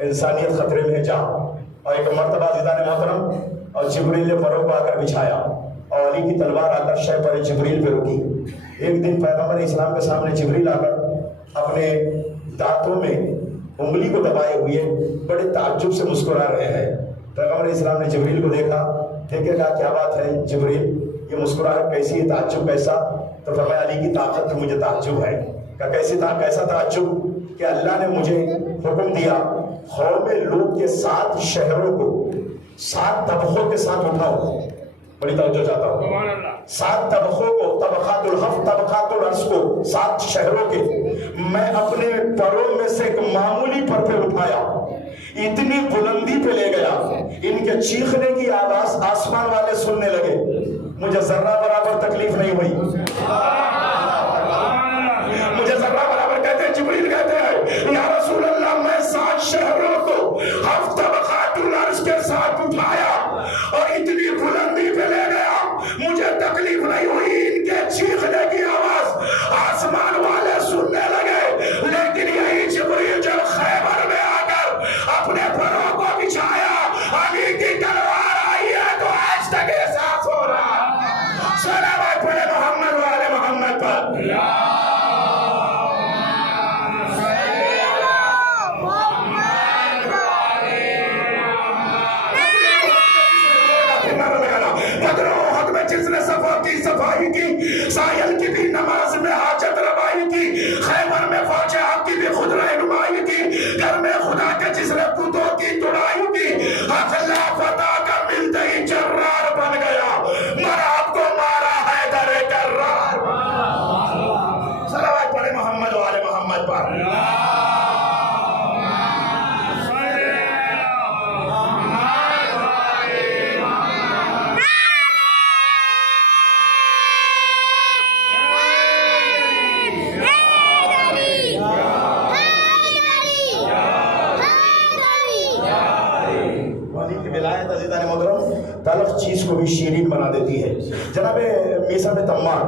انسانیت خطرے میں جا۔ اور ایک مرتبہ عزیزان محترم اور جبریل نے پروں کو آ کر بچھایا اور علی کی تلوار آ کر شہ پر جبریل پہ رکی۔ ایک دن پیغمبر اسلام کے سامنے جبریل آ کر اپنے دانتوں میں انگلی کو دبائے ہوئے بڑے تعجب سے مسکرا رہے ہیں۔ پیغمبر اسلام نے جبریل کو دیکھا، دیکھے کہا کیا بات ہے جبریل، یہ مسکراہٹ کیسی ہے، تعجب کیسا؟ تو فرمایا علی کی طاقت مجھے تعجب ہے۔ کہا کیسا تعجب؟ کہ اللہ نے مجھے حکم دیا قوم لوط کے 7 شہروں کو 7 طبقوں کے ساتھ اٹھاؤ۔ بڑی توجہ چاہتا ہوں، 7 طبقوں کو، طبقات الحف طبقات الارض کو، 7 شہروں کے میں اپنے پروں میں سے ایک معمولی پر پہ اٹھایا، اتنی بلندی پہ لے گیا، ان کے چیخنے کی آواز آسمان والے سننے لگے، مجھے ذرہ برابر تکلیف نہیں ہوئی۔ مجھے ذرہ برابر کہتے ہیں، جبریل کہتے ہیں یا رسول اللہ میں 7 شہروں کو حف طبقات الارض کے ساتھ اٹھایا اور اتنی بلندی پہ لے گیا، مجھے تکلیف نہیں ہوئی، ان کے چیخنے کی آواز آسمان والے سننے لگے۔ لیکن یہی جبریل جب خیبر میں آ کر اپنے پروں کو بچھایا، علی کی تلوار آئی ہے تو آج تک احساس ہو رہا۔ صلوات پڑھے محمد والے محمد پر۔ جس نے صفا کی صفائی کی، سائل کی بھی نماز میں حاجت روائی کی، خیبر میں فوج آپ کی بھی خود رہنمائی کی، گھر میں خدا کے جس نے پتوں کی توڑائی کی، اللہ فتح کا ملتے ہی جرار بن گیا، مراب کو مارا ہے در کرار۔ صلوات پڑھے محمد والے محمد پر۔ تلخ چیز کو بھی شیرین بنا دیتی ہے۔ جناب میثم تمار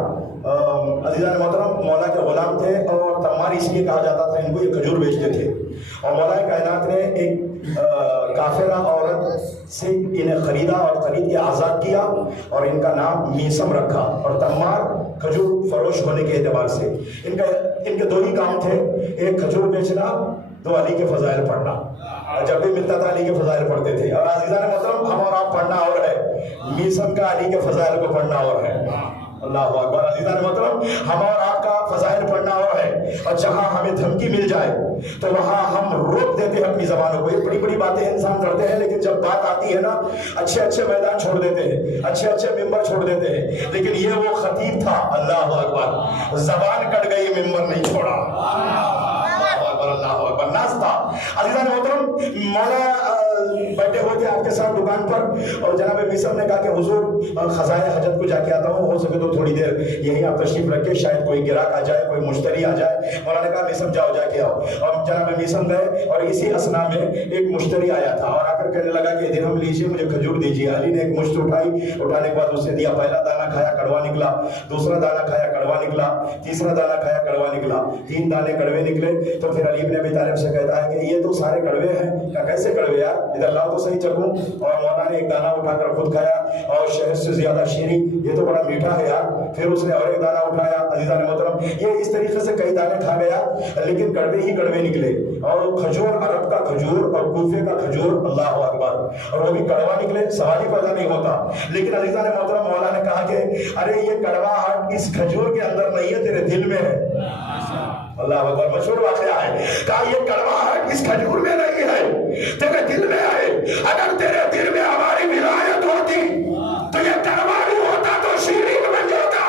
عزیزان محترم مولا کے غلام تھے، اور تمار اس لیے کہا جاتا تھا، ان کو یہ کھجور بیچتے تھے، اور مولا کائنات نے ایک کافرہ عورت سے انہیں خریدا اور خرید کے آزاد کیا اور ان کا نام میثم رکھا۔ اور تمار کھجور فروش ہونے کے اعتبار سے ان کے 2 ہی کام تھے، ایک کھجور بیچنا، 2 علی کے فضائل پڑھنا۔ جب بھی ملتا تھا علی کے فضائل پڑھتے تھے۔ اور عزیزان محترم ہم اور آپ پڑھنا اور ہے، میثم کا علی کے فضائل کو پڑھنا اور ہے۔ اللہ اکبر۔ عزیزان محترم ہم اور آپ کا فضائل پڑھنا اور ہے، اور جہاں ہمیں دھمکی مل جائے تو وہاں ہم روک دیتے ہیں اپنی زبانوں کو۔ یہ بڑی بڑی باتیں انسان کرتے ہیں، لیکن جب بات آتی ہے نا، اچھے اچھے میدان چھوڑ دیتے ہیں، اچھے اچھے ممبر چھوڑ دیتے ہیں، لیکن یہ وہ خطیب تھا، اللہ اکبر، زبان کٹ گئی ممبر نہیں چھوڑا۔ اللہ اکبر، ناز تھا۔ عزیزان محترم مولا بیٹھے ہوئے تھے آپ کے ساتھ دکان پر، اور جناب میثم نے کہا کہ حضور خزائن حجت کو جا کے آتا ہوں، ہو سکے تو تھوڑی دیر یہیں آپ تشریف رکھے، شاید کوئی گراہک آ جائے، کوئی مشتری آ جائے۔ مولا نے کہا میثم جاؤ، جا کے آؤ، اور جناب میثم گئے، اور اسی اسنا میں ایک مشتری آیا تھا، اور آ کر کہنے لگا کہ درہم لیجیے مجھے کھجور دیجیے. علی نے ایک مشت اٹھائی, اٹھانے کے بعد اسے دیا. پہلا دانہ کھایا کڑوا نکلا, دوسرا دانہ کھایا کڑوا نکلا, تیسرا دانہ کھایا کڑوا نکلا, 3 دانے کڑوے نکلے. تو پھر علی بن ابی طالب سے کہتا ہے کہ یہ تو سارے کڑوے ہیں. کہا کیسے کڑوے یار, ادھر لاؤ تو صحیح چکھوں. اور مولا نے ایک دانہ اٹھا کر خود کھایا, اور شہد سے زیادہ شیریں, یہ تو بڑا میٹھا ہے یار. پھر اس نے اور ایک دانہ اٹھایا. عزیزان محترم, یہ اس طریقے سے کئی دانے کھا گیا, لیکن کڑوے ہی کڑوے نکلے. اور کھجور, عرب کا کھجور اور کوفے کا کھجور, اللہ اکبر, اور وہ بھی کڑوا نکلے, سوال ہی پیدا نہیں ہوتا. لیکن عزیزان محترم, مولا نے کہا کہ ارے یہ کڑواہٹ اس کھجور کے اندر نہیں ہے, تیرے دل میں ہے. اللہ اکبر, مشہور واقعہ ہے. کہا یہ کڑواہٹ اس کھجور میں نہیں ہے, تیرے دل میں ہے. اگر تیرے دل میں ہماری ولایت ہوتی تو یہ کڑوا نہیں ہوتا, تو شیرین بن جاتا.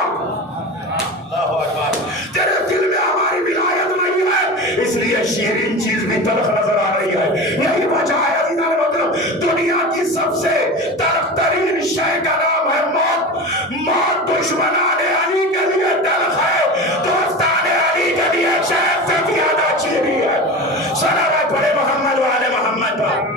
اللہ اکبر, تیرے دل میں ہماری ولایت نہیں ہے, اس لیے شیرین چیز بھی تلخ نظر آ رہی ہے. یہی وجہ ہے عزیزان محترم, دنیا کی سب سے تلخ ترین شے کا نام ہے موت. موت دشمنان علی کے لیے تلخ ہے, دوستان علی کے لیے شہد سے زیادہ چیری ہے. صلوات پڑھے محمد والے محمد پر.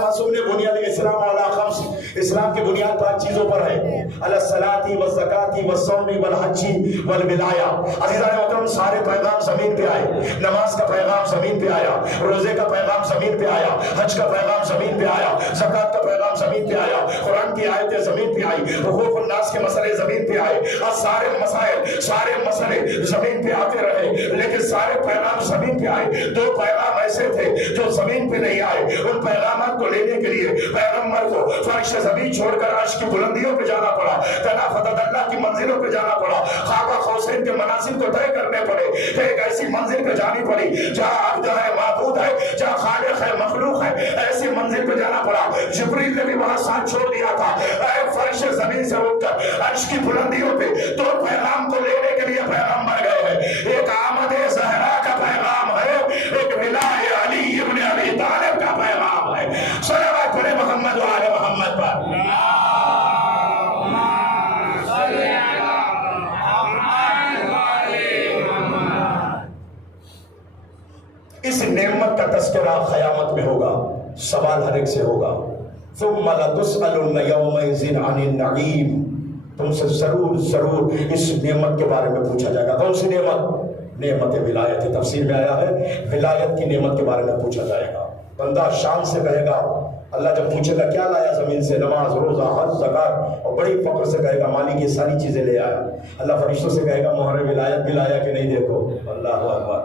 معصوم نے بنیاد اسلام والا خمس, اسلام کی بنیاد 5 چیزوں پر ہے. الصلاۃ والزکاۃ والصوم والحج والولایہ. عزیزان محترم, سارے پیغام زمین پہ آئے. نماز کا پیغام زمین پہ آیا, روزے کا پیغام زمین پہ آیا, حج کا پیغام زمین پہ آیا, زکات کا پیغام زمین پہ آیا, قرآن کی آیتیں زمین پہ آئی, حقوق الناس کے مسئلے زمین پہ آئے. اور سارے مسائل, سارے مسئلے زمین پہ آتے رہے, لیکن سارے پیغام زمین پہ آئے. 2 پیغام ایسے تھے جو زمین پہ نہیں آئے. ان پیغامات کو لینے کے لیے پیغمبر کو فرش زمین چھوڑ کر عرش کی بلندیوں پہ جانا پڑا, تنافت اللہ کی منزلوں پہ جانا پڑا, خاکہ قوسین کے منازل کو طے کرنے پڑے. ایک ایسی منزل پہ جانی پڑی جہاں عبد ہے, معبود ہے, جہاں خالق ہے, مخلوق ہے. ایسی منزل پہ جانا پڑا. جبریل نے بھی وہاں ساتھ چھوڑ دیا تھا. اے فرش زمین سے اٹھ کر عرش کی بلندیوں پہ 2 پیغام کو لینے کے لیے پیغمبر گئے ہیں. ایک آمد زہرا کا پیغام ہے, ایک ولای علی ابن ابی طالب کا پیغام ہے. صلوات پڑھے محمد و آل محمد پر. اس نعمت کا تذکرہ قیامت میں ہوگا, سوال ہر ایک سے ہوگا. ثم لتسألن یومئذ عن النعیم, تم سے ضرور ضرور اس نعمت کے بارے میں پوچھا جائے گا. کون سی نعمت؟ نعمت ولایت. تفسیر میں آیا ہے ولایت کی نعمت کے بارے میں پوچھا جائے گا. بندہ شان سے کہے گا, اللہ جب پوچھے گا کیا لایا زمین سے, نماز, روزہ, حج, زکات, اور بڑی فخر سے کہے گا مالک یہ ساری چیزیں لے آیا. اللہ فرشتوں سے کہے گا مہر ولایت بھی لایا کہ نہیں, دیکھو. اللہ اکبر,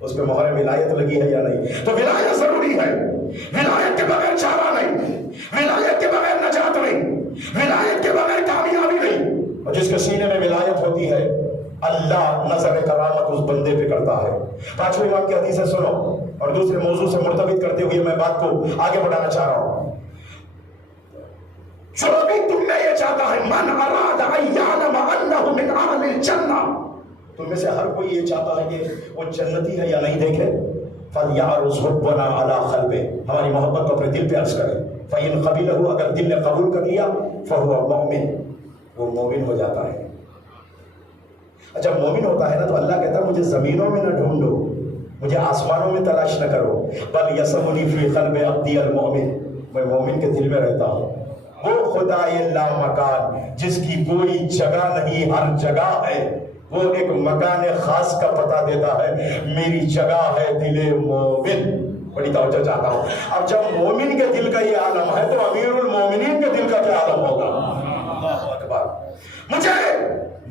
اس پہ مہر ولایت لگی ہے یا نہیں. تو ولایت ضروری ہے. ولایت کے بغیر چارہ نہیں, ولایت کے بغیر نجات نہیں, ولایت کے بغیر کامیابی نہیں. اور جس کے سینے میں ولایت ہوتی ہے, اللہ نظر کرامت اس بندے پہ کرتا ہے. 5ویں امام کی حدیث سنو, اور دوسرے موضوع سے مرتبط کرتے ہوئے میں بات کو آگے بڑھانا چاہ رہا ہوں. جو بھی تم میں یہ چاہتا ہے, من اراد ان یعلم انہ من اہل الجنہ, تم میں سے ہر کوئی یہ چاہتا ہے کہ وہ جنتی ہے یا نہیں دیکھے, فلیعرض حبنا علی قلبہ, ہماری محبت کو اپنے دل پہ عرض کرے. فإن قبلہ, اگر دل نے قبول کر لیا, فہو مؤمن, وہ مومن ہو جاتا ہے. جب مومن ہوتا ہے نا تو اللہ کہتا ہے مجھے زمینوں میں نہ ڈھونڈو, مجھے آسمانوں میں تلاش نہ کرو, بل یسکنی فی قلب عبدی المؤمن, میں مومن کے دل میں رہتا ہوں. وہ خدائے لا مکان, جس کی کوئی جگہ نہیں, ہر جگہ ہے. وہ ایک مکان خاص کا پتہ دیتا ہے, میری جگہ ہے دل مومن. بڑی توجہ چاہتا ہوں. اب جب مومن کے دل کا یہ عالم ہے تو امیر المومنین کے دل کا کیا عالم ہوگا. اللہ اکبر. مجھے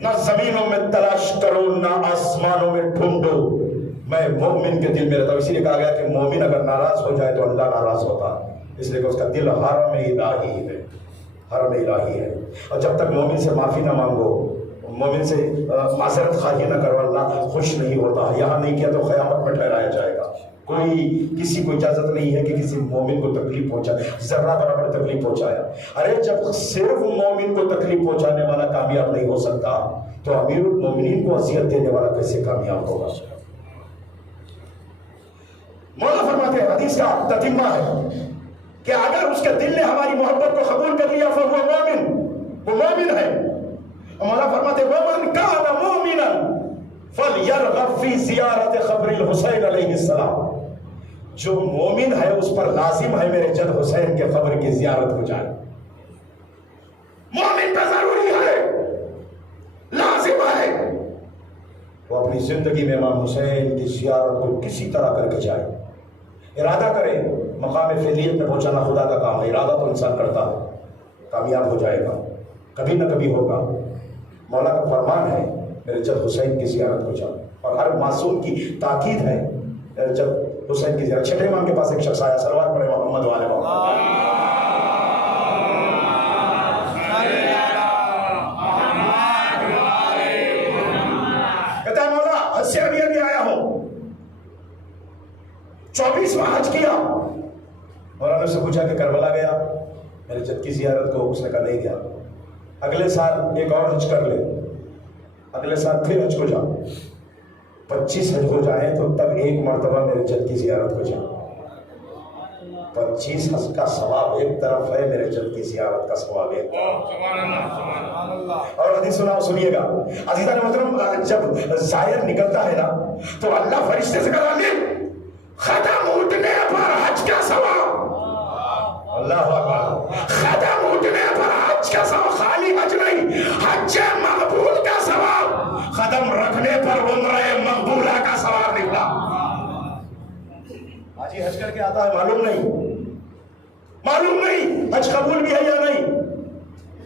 نہ زمینوں میں تلاش کرو نہ آسمانوں میں ڈھونڈو, میں مومن کے دل میں رہتا ہوں. اسی لیے کہا گیا کہ مومن اگر ناراض ہو جائے تو اللہ ناراض ہوتا, اس لیے کہ اس کا دل حرم الہی ہے, حرم الہی ہے. اور جب تک مومن سے معافی نہ مانگو, مومن سے معذرت خواہی نہ کرو, اللہ خوش نہیں ہوتا. یہاں نہیں کیا تو قیامت میں ٹھہرایا جائے گا. کوئی کسی کو اجازت نہیں ہے کہ کسی مومن کو تکلیف پہنچائے, ذرہ برابر تکلیف پہنچایا. ارے جب صرف مومن کو تکلیف پہنچانے والا کامیاب نہیں ہو سکتا تو امیر المومنین کو اذیت دینے والا کیسے کامیاب ہوگا. مولا فرماتے ہیں, حدیث کا تتمہ ہے کہ اگر اس کے دل نے ہماری محبت کو قبول کر لیا فهو مومن, وہ مومن ہے. مولا فرماتے ومن کان مومنا فَلْيَرْغَبْ فِي زِيَارَةِ قَبْرِ الْحُسَيْنِ علیہ السلام، جو مومن ہے اس پر لازم ہے میرے جد حسین کے قبر کی زیارت ہو جائے. مومن پہ ضروری ہے، لازم ہے وہ اپنی زندگی میں امام حسین کی زیارت کو کسی طرح کر کے جائے. ارادہ کرے، مقام فعلیت میں پہنچانا خدا کا کام ہے، ارادہ تو انسان کرتا ہے، کامیاب ہو جائے گا، کبھی نہ کبھی ہوگا. مولا کا فرمان ہے میرے جد حسین کی زیارت ہو جائے، اور ہر معصوم کی تاکید ہے جب حسین کی زیارت. چھٹے امام کے پاس ایک شخص آیا، سلوات پڑھے محمد والے محمد. کہتا ہے مولا حج سے ابھی آیا ہوں، 24واں حج کیا. مولا نے اس سے پوچھا کہ کربلا گیا میرے جد کی زیارت کو؟ اس نے کہا نہیں گیا. اگلے سال ایک اور حج کر لے، اگلے سال پھر حج کو جا، 25 حج ہو جائیں تو تب ایک مرتبہ میرے جد کی زیارت ہو جائے. 25 حج کا ثواب ایک طرف ہے، میرے جد کی زیارت کا ثواب ایک طرف. اور حدیث سنیے گا عزیزان محترم، جب زائر نکلتا ہے نا تو اللہ فرشتے سے کہا ختم اٹھنے پر حج کا ثواب. اللہ اکبر، ختم اٹھنے پر حج کا ثواب، خالی حج نہیں، حج مقبول کا ثواب. قدم رکھنے پر عمرہ مقبولہ کا ثواب نکلا. آج یہ حج کر کے آتا ہے، معلوم نہیں حج قبول بھی ہے یا نہیں،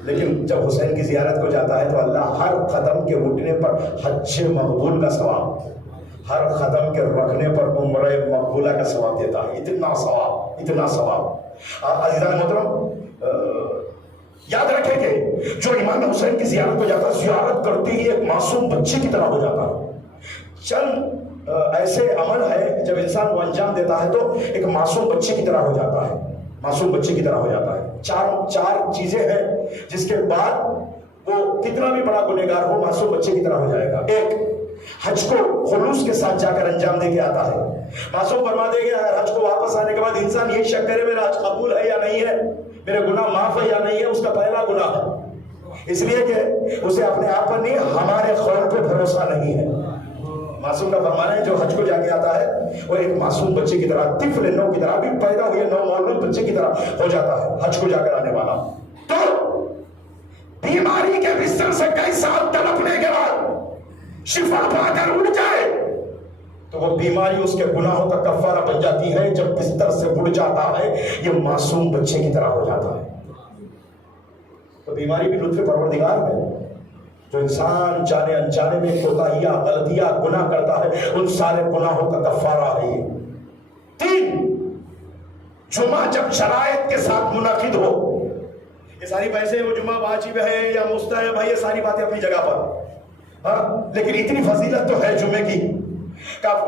لیکن جب حسین کی زیارت کو جاتا ہے تو اللہ ہر قدم کے اٹھنے پر حج مقبول کا ثواب، ہر قدم کے رکھنے پر عمرہ مقبولہ کا ثواب دیتا ہے. اتنا ثواب، اتنا ثواب. عزیزان محترم، یاد رکھیں کہ جو امام حسین کی زیارت کو جاتا ہے، زیارت کرتے ہی ایک معصوم بچے کی طرح ہو جاتا ہے. چند ایسے عمل ہے جب انسان وہ انجام دیتا ہے تو ایک معصوم بچے کی طرح ہو جاتا ہے، معصوم بچے کی طرح ہو جاتا ہے. چار چیزیں ہیں جس کے بعد وہ کتنا بھی بڑا گنہگار ہو معصوم بچے کی طرح ہو جائے گا. ایک، حج کو خلوص کے ساتھ جا کر انجام دے کے آتا ہے. معصوم فرما دے گا حج کو واپس آنے کے بعد انسان یہ شک کرے میرا حج قبول ہے یا نہیں ہے، میرے گناہ معاف ہے یا نہیں ہے، اس کا پہلا گناہ ہے. اس لیے کہ اسے اپنے آپ پر نہیں، ہمارے قول پہ بھروسہ نہیں ہے. معصوم کا فرمان ہے جو حج کو جا کے آتا ہے وہ ایک معصوم بچے کی طرح، طفل نو کی طرح، ابھی پیدا ہوئے نو مولود بچے کی طرح ہو جاتا ہے حج کو جا کر آنے والا. تو بیماری کے بستر سے کئی سال تڑپنے کے بعد شفا پا کر اٹھ جائے تو وہ بیماری اس کے گناہوں کا کفارہ بن جاتی ہے. جب بستر سے اٹھ جاتا ہے یہ معصوم بچے کی طرح ہو جاتا ہے. تو بیماری بھی لطف پروردگار ہے. جو انسان جانے انجانے میں کوتاہیاں، غلطیاں، گناہ کرتا ہے ان سارے گناہوں کا کفارہ ہے یہ. 3، جمعہ جب شرائط کے ساتھ منعقد ہو. یہ ساری بحثیں وہ جمعہ واجب ہے یا مستحب ہے، یہ ساری باتیں اپنی جگہ پر، لیکن اتنی فضیلت تو ہے جمعے کی.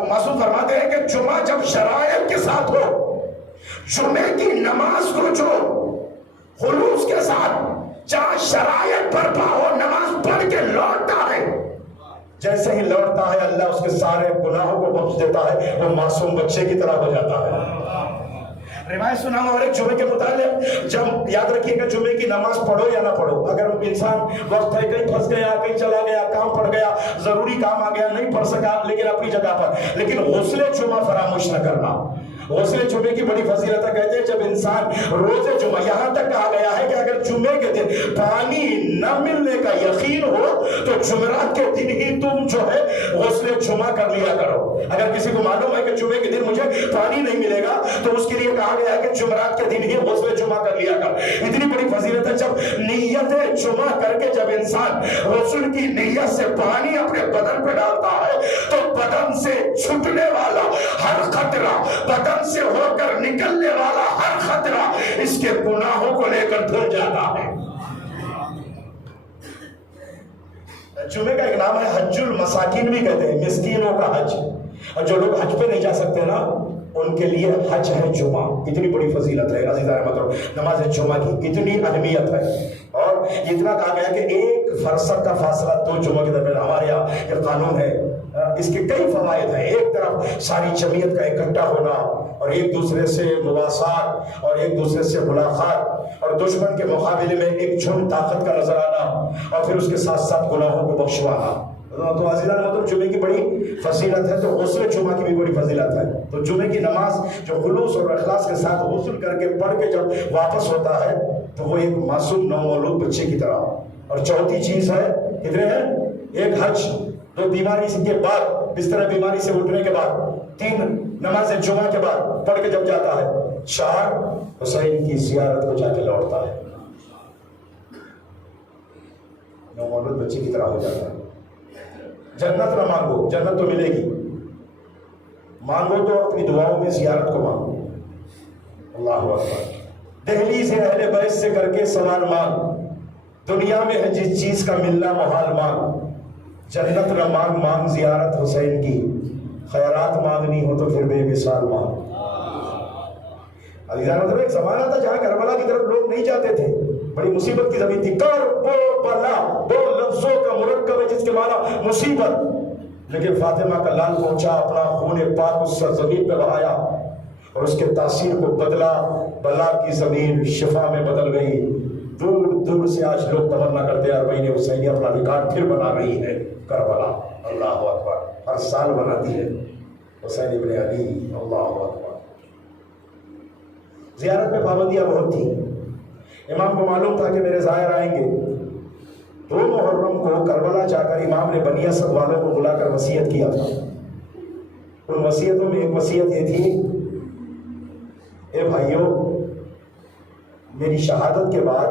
معصوم فرماتے ہیں کہ جمعہ جب شرائط کے ساتھ ہو، جمعے کی نماز کو جو خلوص کے ساتھ جہاں شرائط برپا ہو نماز پڑھ کے لوٹتا ہے، جیسے ہی لوٹتا ہے اللہ اس کے سارے گناہوں کو بخش دیتا ہے، وہ معصوم بچے کی طرح ہو جاتا ہے. روایت سنا ہوں اور ایک جمعے کے متعلق، جب یاد رکھیے کہ جمعے کی نماز پڑھو یا نہ پڑھو، اگر انسان وقت ہے کہیں پھنس گیا، کہیں چلا گیا، کام پڑ گیا، ضروری کام آ گیا، نہیں پڑھ سکا، لیکن اپنی جگہ پر، لیکن غسل جمعہ فراموش نہ کرنا. غسل جمعے کی بڑی فضیلت ہے. کہتے ہیں جب انسان روز جمعہ، یہاں تک کہا گیا ہے کہ اگر جمعے کے دن پانی نہ ملنے کا یقین ہو تو جمعرات کے دن ہی تم جو ہے غسل جمعہ کر لیا کرو. اگر کسی کو معلوم ہے کہ جمعے کے دن مجھے پانی نہیں ملے گا تو اس کے لیے کہا گیا ہے کہ جمعرات کے دن ہی غسل جمعہ کر لیا کر. اتنی بڑی فضیلت ہے. جب نیت جمعہ کر کے جب انسان غسل کی نیت سے پانی اپنے بدن پہ ڈالتا ہے تو بدن سے چھٹنے والا ہر خطرہ، بدن سے ہو کر نکلنے والا ہر خطرہ اس کے گناہوں کو لے کر دھل جاتا ہے. جمعے کا ایک نام ہے حج المساکین بھی کہتے ہیں، مسکینوں کا حج. اور جو لوگ حج پہ نہیں جا سکتے نا ان کے لیے حج ہے جمعہ. اتنی بڑی فضیلت ہے عزیزان محترم نماز جمعہ کی، اتنی اہمیت ہے. اور اتنا کہا گیا کہ ایک فرسخ کا فاصلہ 2 جمعہ کے درمیان. ہمارے یہاں یہ قانون ہے، اس کے کئی فوائد ہیں. ایک طرف ساری جمعیت کا اکٹھا ہونا اور ایک دوسرے سے مواصلات اور ایک دوسرے سے ملاقات اور دشمن کے مقابلے میں ایک جھنڈ طاقت کا نظر آنا اور پھر اس کے ساتھ ساتھ گناہوں کو بخشوانا. تو عزیزان محترم جمعے کی بڑی فضیلت ہے، تو غسل جمعہ کی بھی بڑی فضیلت ہے. تو جمعے کی نماز جو خلوص اور اخلاص کے ساتھ غسل کر کے پڑھ کے جب واپس ہوتا ہے تو وہ ایک معصوم نومولود بچے کی طرح. اور چوتھی چیز ہے، کتنے ہیں؟ ایک حج، دو بیماری کے بعد، بستر بیماری سے اٹھنے کے بعد، 3 نماز جمعہ کے بعد پڑھ کے جب جاتا ہے، 4 حسین کی زیارت کو جا کے لوٹتا ہے، نومولود بچے کی طرح ہو جاتا ہے. جنت نہ مانگو، جنت تو ملے گی، مانگو تو اپنی دعاؤں میں زیارت کو مانگو. اللہ اکبر. دہلیز ہے اہل بیت سے کر کے سوال مانگ، دنیا میں ہے جس چیز کا ملنا محال مانگ. جنت نہ مانگ، مانگ زیارت حسین کی. خیرات مانگنی ہو تو پھر بے مثال مانگ. عزیزان مطلب ایک زمانہ تھا جہاں کربلا کی طرف لوگ نہیں جاتے تھے، بڑی مصیبت کی زمین تھی. کربلا 2 لفظوں کا مرکب ہے جس کے معنی مصیبت. لیکن فاطمہ کا لال پہنچا، اپنا خون پاک اس سرزمین پہ بہایا اور اس کے تاثیر کو بدلا. بلا کی زمین شفا میں بدل گئی. دور دور سے آج لوگ تمنا کرتے ہیں اربعین حسینی اپنا ریکارڈ پھر بنا رہی ہے کربلا. اللہ اکبر. ہر سال بناتی ہے حسین ابن علی. اللہ اکبر. زیارت میں پابندیاں بہت تھیں. امام کو معلوم تھا کہ میرے زائر آئیں گے. 2 محرم کو کربلا جا کر امام نے بنی اسد والوں کو بلا کر وصیت کیا تھا. ان وصیتوں میں ایک وصیت یہ تھی، اے بھائیو، میری شہادت کے بعد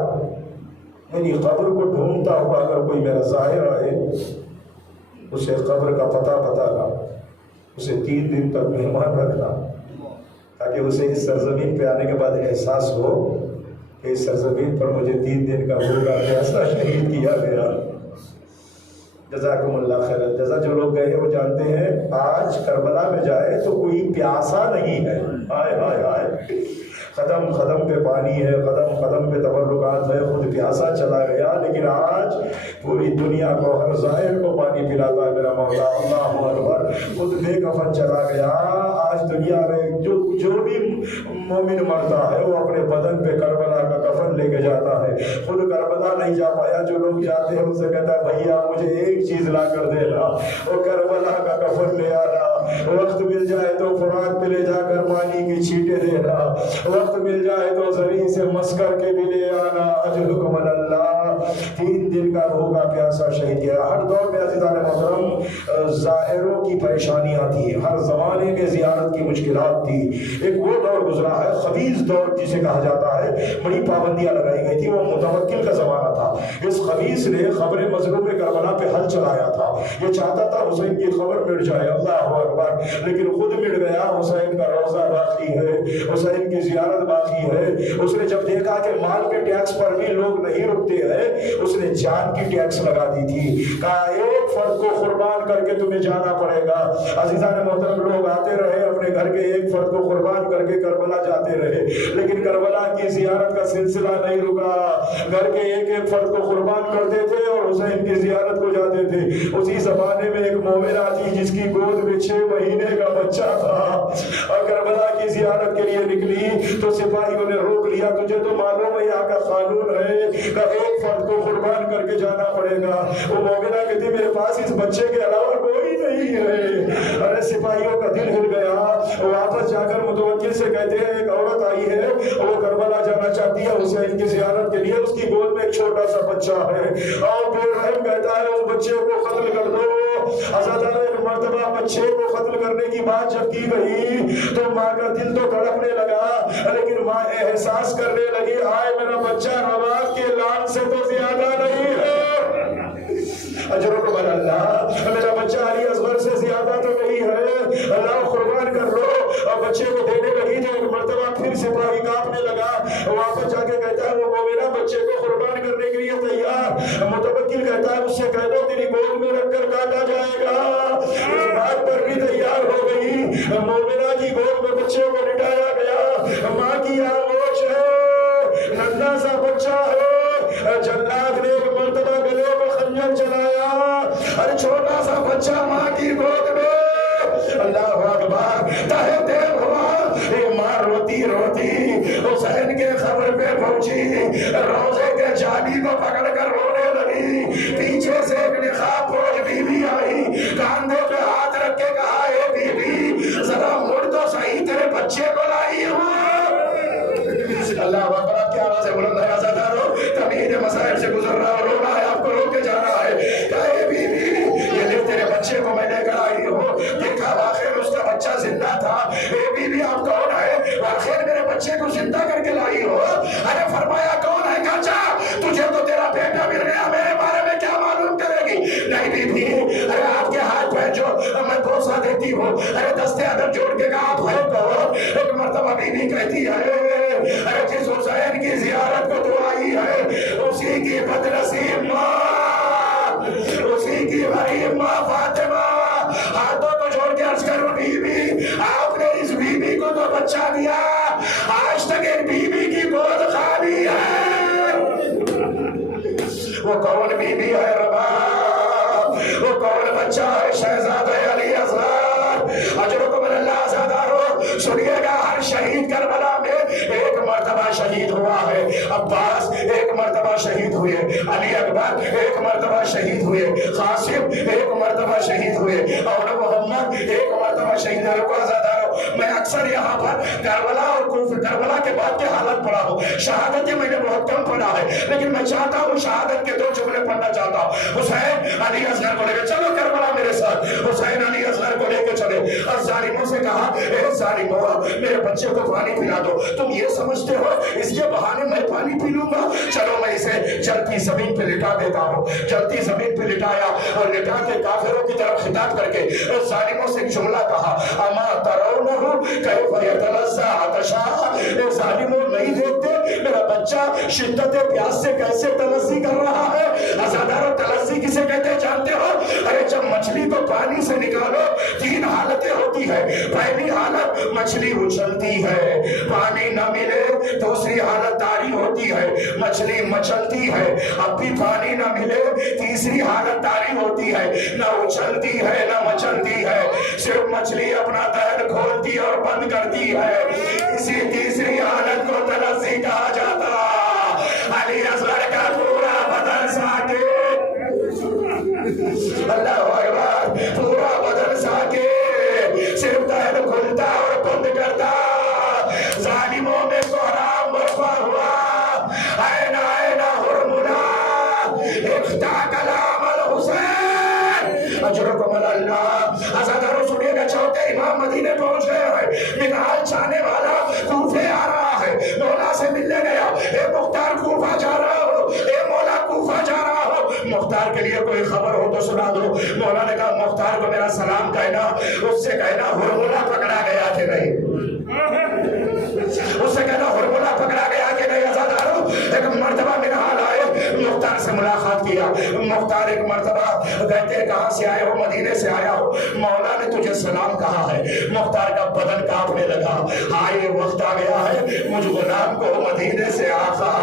میری قبر کو ڈھونڈتا ہوا اگر کوئی میرا ظاہر آئے، اسے قبر کا پتہ بتانا، اسے 3 دن تک مہمان رکھنا، تاکہ اسے اس سرزمین پہ آنے کے بعد احساس ہو کہ اس سرزمین پر مجھے 3 دن کا ہوگا ایسا شہید کیا گیا. جزاکم اللہ خیر. جزا جو لوگ گئے ہیں وہ جانتے ہیں آج کربلا میں جائے تو کوئی پیاسا نہیں ہے. ہائے ہائے ہائے. قدم قدم پہ پانی ہے، قدم قدم پہ تبرکات ہے. خود پیاسا چلا گیا لیکن آج پوری دنیا کو، ہر زائر کو پانی پلاتا ہے میرا مولا. اللہ اکبر. خود بے کفن چلا گیا. آج دنیا میں جو بھی مومن مرتا ہے وہ اپنے بدن پہ کربلا کا کفن لے کے جاتا ہے. خود کربلا نہیں جا پایا، جو لوگ جاتے ہیں ان سے کہتا ہے بھیا مجھے ایک چیز لا کر دینا، وہ کربلا کا کفن لے آنا. وقت مل جائے تو فرات پہ لے جا کر پانی کی چھینٹیں دینا، وقت مل جائے تو زری سے مس کر کے بھی لے آنا. اجرکم اللہ. 3 دن کا بھوکا پیاسا شہید کیا. ہر دور میں عزیزان محترم زائروں کی پریشانیاں تھی، ہر زمانے کے زیارت کی مشکلات تھی. ایک وہ دور گزرا ہے خبیث دور جسے کہا جاتا ہے، بڑی پابندیاں لگائی گئی تھی. وہ متوکل کا زمانہ تھا. اس خبیث نے خبر مظلوم کربلا پہ حل چلایا تھا. یہ چاہتا تھا حسین کی خبر مٹ جائے. اللہ اکبر. لیکن خود مٹ گیا. حسین کا روزہ باقی ہے، حسین کی زیارت باقی ہے. اس نے جب دیکھا کہ مال کے ٹیکس پر بھی لوگ نہیں رکتے ہیں، اس نے جان کی ٹیکس لگا دی تھی. کہا ایک فرد کو قربان کر کے تمہیں جانا پڑے گا. عزیزان محترم لوگ آتے رہے، اپنے گھر کے ایک فرد کو قربان کر کے کربلا جاتے رہے، لیکن کربلا کی زیارت کا سلسلہ نہیں رکا. گھر کے ایک ایک فرد کو قربان کرتے تھے اور حسین کی زیارت کو جاتے تھے. اسی زمانے میں ایک مومنہ تھی جس کی گود میں 6 مہینے کا بچہ تھا، اور کربلا کی زیارت کے لیے نکلی تو سپاہیوں نے روک لیا. تجھے تو معلوم ہے یہاں کا قانون ہے کہ ایک فرد کو قربان کر کے جانا پڑے گا. وہ مومنہ کہتی میرے پاس اس بچے کے علاوہ کوئی نہیں ہے. ارے سپاہیوں کا دل ہل گیا. واپس جا کر متوکل سے کہتے ہیں ایک عورت آئی ہے، وہ کربلا جانا چاہتی ہے حسین کی زیارت کے لیے. اس کی گود میں ایک چھوٹا سا بچہ ہے، اور بے رحم کہتا ہے اس بچے کو قتل کر دو. عزادار ایک مرتبہ بچے کو قتل کرنے کی بات جب کی گئی تو ماں کا دل تو دھڑکنے لگا، لیکن ماں احساس کرنے لگی ہائے میرا بچہ نواب کے لال سے تو زیادہ نہیں ہے. اجرکم اللہ. میرا بچہ علی اصغر سے زیادہ تو نہیں ہے، اللہ قربان کر لو. اور بچے کو دینے لگی تو ایک مرتبہ پھر سپاہی کانپنے لگا. واپس جا کے کہتا ہے وہ مومنہ بچے کو قربان کرنے کے لیے تیار. متوکل کہتا ہے اس سے کہہ دو تیری گود میں رکھ کر کاٹا جائے گا. اس بات پر بھی تیار ہو گئی. مومنہ کی گود میں بچے کو لٹایا گیا. ماں کی آغوش ہے، ننھا سا بچہ ہے. جلاد نے ایک مرتبہ گلے کو خنجر چلایا. ارے چھوٹا سا بچہ ماں کی گود میں. اللہ اکبر. تہے دیر ہوا. ایک ماں روتی روتی حسین کے قبر پہ پہنچی، روزے کے جالی کو پکڑ کر رونے لگی. پیچھے سے ایک نقاب پوش بیوی مرتبہ بیوی کہتی ہے ارے جس حسین کی زیارت کو تو آئی ہے اسی کی بدنصیب ماں، اسی کی غریب ماں فاطمہ، ہاتھوں کو جوڑ کے عرض کرو بیوی آپ نے اس بیوی کو تو بچہ دیا، آج تک ایک بیوی کی گود خالی ہے۔ وہ کون بیوی ہے ربا، وہ کون بچہ ہے شہزادہ علی اصغر، اجرکم اللہ زادارو۔ سنیے گا ہر شہید کربلا میں ایک مرتبہ شہید ہوا ہے، عباس ایک مرتبہ شہید ہوئے، علی اکبر ایک مرتبہ شہید ہوئے، قاسم ایک مرتبہ شہید ہوئے، اور محمد ایک مرتبہ شہید ہوئے۔ میں اکثر یہاں پر کربلا اور کربلا کے بعد کے حالت پڑھا ہوں، شہادتیں میں نے بہت کم پڑھا ہے، لیکن میں چاہتا ہوں شہادت کے 2 جملے پڑھنا چاہتا ہوں۔ حسین علی اصغر کو لے کے چلو کربلا میرے ساتھ، حسین علی اصغر کو لے کے چلے اور ظالموں سے کہا اے ظالموں میرے بچے کو پانی پلا دو، تم یہ سمجھتے ہو اس کے بہانے میں پانی پی لوں گا، چلو میں اسے جلتی زمین پہ لٹا دیتا ہوں۔ جلتی زمین پہ لٹایا اور لٹا کے کافروں کی طرف خطاب کر کے ظالموں سے ایک جملہ کہا اما ترونہ کیف یتلظی عطشا، اے ظالموں نہیں دیکھتے میرا بچہ شدت پیاس سے کیسے تلظی کر رہا ہے؟ عزادارو تلظی کسے کہتے ہیں جانتے ہو؟ ارے جب مچھلی کو پانی سے نکالو 3 حالتیں ہوتی ہے، پہلی حالت مچھلی اچھلتی ہے، پانی نہ ملے، دوسری حالت تاری ہوتی ہے، مچھلی مچلتی ہے، اب بھی پانی نہ ملے، تیسری حالت تاری ہوتی ہے، نہ اچھلتی ہے نہ مچلتی ہے، صرف مچھلی اپنا دہن کھولتی اور بند کرتی ہے، اسی تیسری حالت کو تلظی کہا جاتا۔ علی اصغر کا پورا بدن ساکت، اللہ اکبر، پورا بدن ساکت، صرف دہن کھلتا اور بند کرتا۔ ظالموں میں کوہرام برپا ہوا، این این حرمنا اختا کلام الحسین اجرکم اللہ۔ عزادارو سنیے گا، چوتھے امام مدینے پہنچ گئے ہیں، منہال چاہنے والا کوفے آ رہا ہے، مولا سے ملنے گیا، اے مختار کوفہ جا رہا ہو، اے مولا کوفہ جا رہا ہو، مختار کے لیے کوئی خبر ہو تو سنا دو۔ مولا نے کہا مختار کو میرا سلام کہنا، اس سے کہنا ہرملہ پکڑا گیا کہ نہیں، اس سے کہنا ہرملہ پکڑا گیا کہ نہیں۔ عزادارو ایک مرتبہ منہال آئے، مختار سے ملاقات کیا، مختار ایک مرتبہ کہتے کہاں سے آئے ہو؟ مدینے سے آیا ہو، مولا نے تجھے سلام کہا ہے۔ مختار کا بدن کانپنے لگا، آئے وقت آ گیا ہے مجھ غلام کو مدینے سے آقا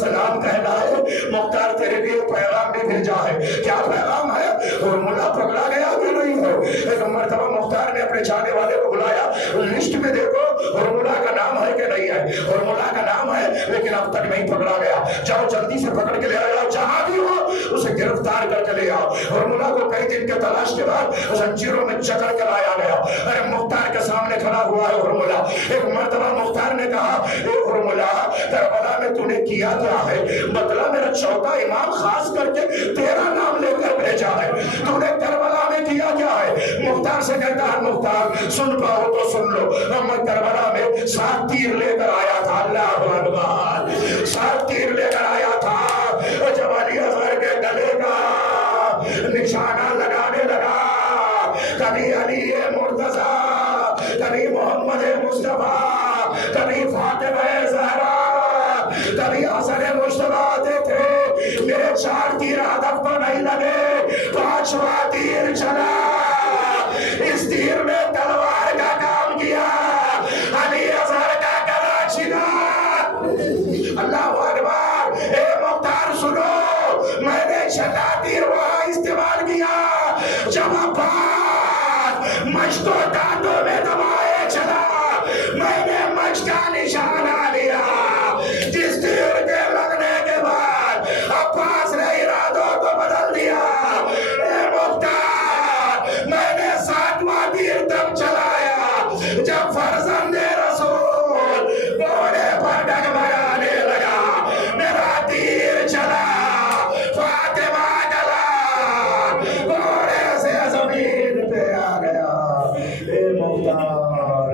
سلام کہنا ہے۔ مختار تیرے لیے پیغام بھی بھیجا ہے، کیا پیغام ہے؟ ہرملہ پکڑا گیا کہ نہیں ہے؟ ایک مرتبہ مختار نے اپنے چاہنے والے کو بلایا، لسٹ میں دیکھو ہرملہ کا نام ہے کہ نہیں ہے؟ ہرملہ کا نام ہے لیکن اب تک نہیں پکڑا گیا، جاؤ جلدی سے پکڑ کے لے آؤ، جہاں بھی ہو اسے گرفتار کر کے لے آؤ۔ ہرملہ کو کئی دن کے تلاش کے بعد زنجیروں میں جکڑ کر لایا گیا۔ ارے مختار کے سامنے کھڑا ہوا ہے ہرملہ۔ ایک مرتبہ مختار نے کہا اے ہرملہ کربلا میں تو نے کیا کیا ہے؟ بتلا، میرا چوتھا امام خاص کر کے تیرا نام لے کر بھیجا ہے، تو نے کربلا میں کیا کیا ہے؟ مختار سے کہتا ہے مختار سن پاؤ تو سن لو، میں کربلا میں 7 تیر لے کر آیا تھا، اللہ اکبر، 7 تیر لے کر آیا تھا۔ جب علی اصغر کے گلے کا نشانہ لگانے لگا، کبھی علی مرتضی، کبھی محمد مصطفیٰ، کبھی فاطمہ زہرا، کبھی حسن مجتبیٰ آتے تھے، میرے 4 تیر ہدف کو نہیں لگے، 5واں تیر چلا، اس تیر میں تلوار کا کام کیا، علی اصغر کا گلا چھنا۔ اللہ اکبر، اے مختار سنو، میں نے 6 تیر وہاں استعمال کیا جب عباس مجھ کو دانتوں میں دبائے چلا، میں نے مجھ کا نشانہ لیا، جس تیر کے لگنے کے بعد عباس نے ارادوں کو بدل دیا۔ اے مختار، میں نے 7واں تیر تب چلایا جب فرزند رسول گھوڑے پر ڈگمگانے لگا، میرا تیر چلا، فاطمہ گلا گھوڑے سے زمین پہ آ گیا۔ اے مختار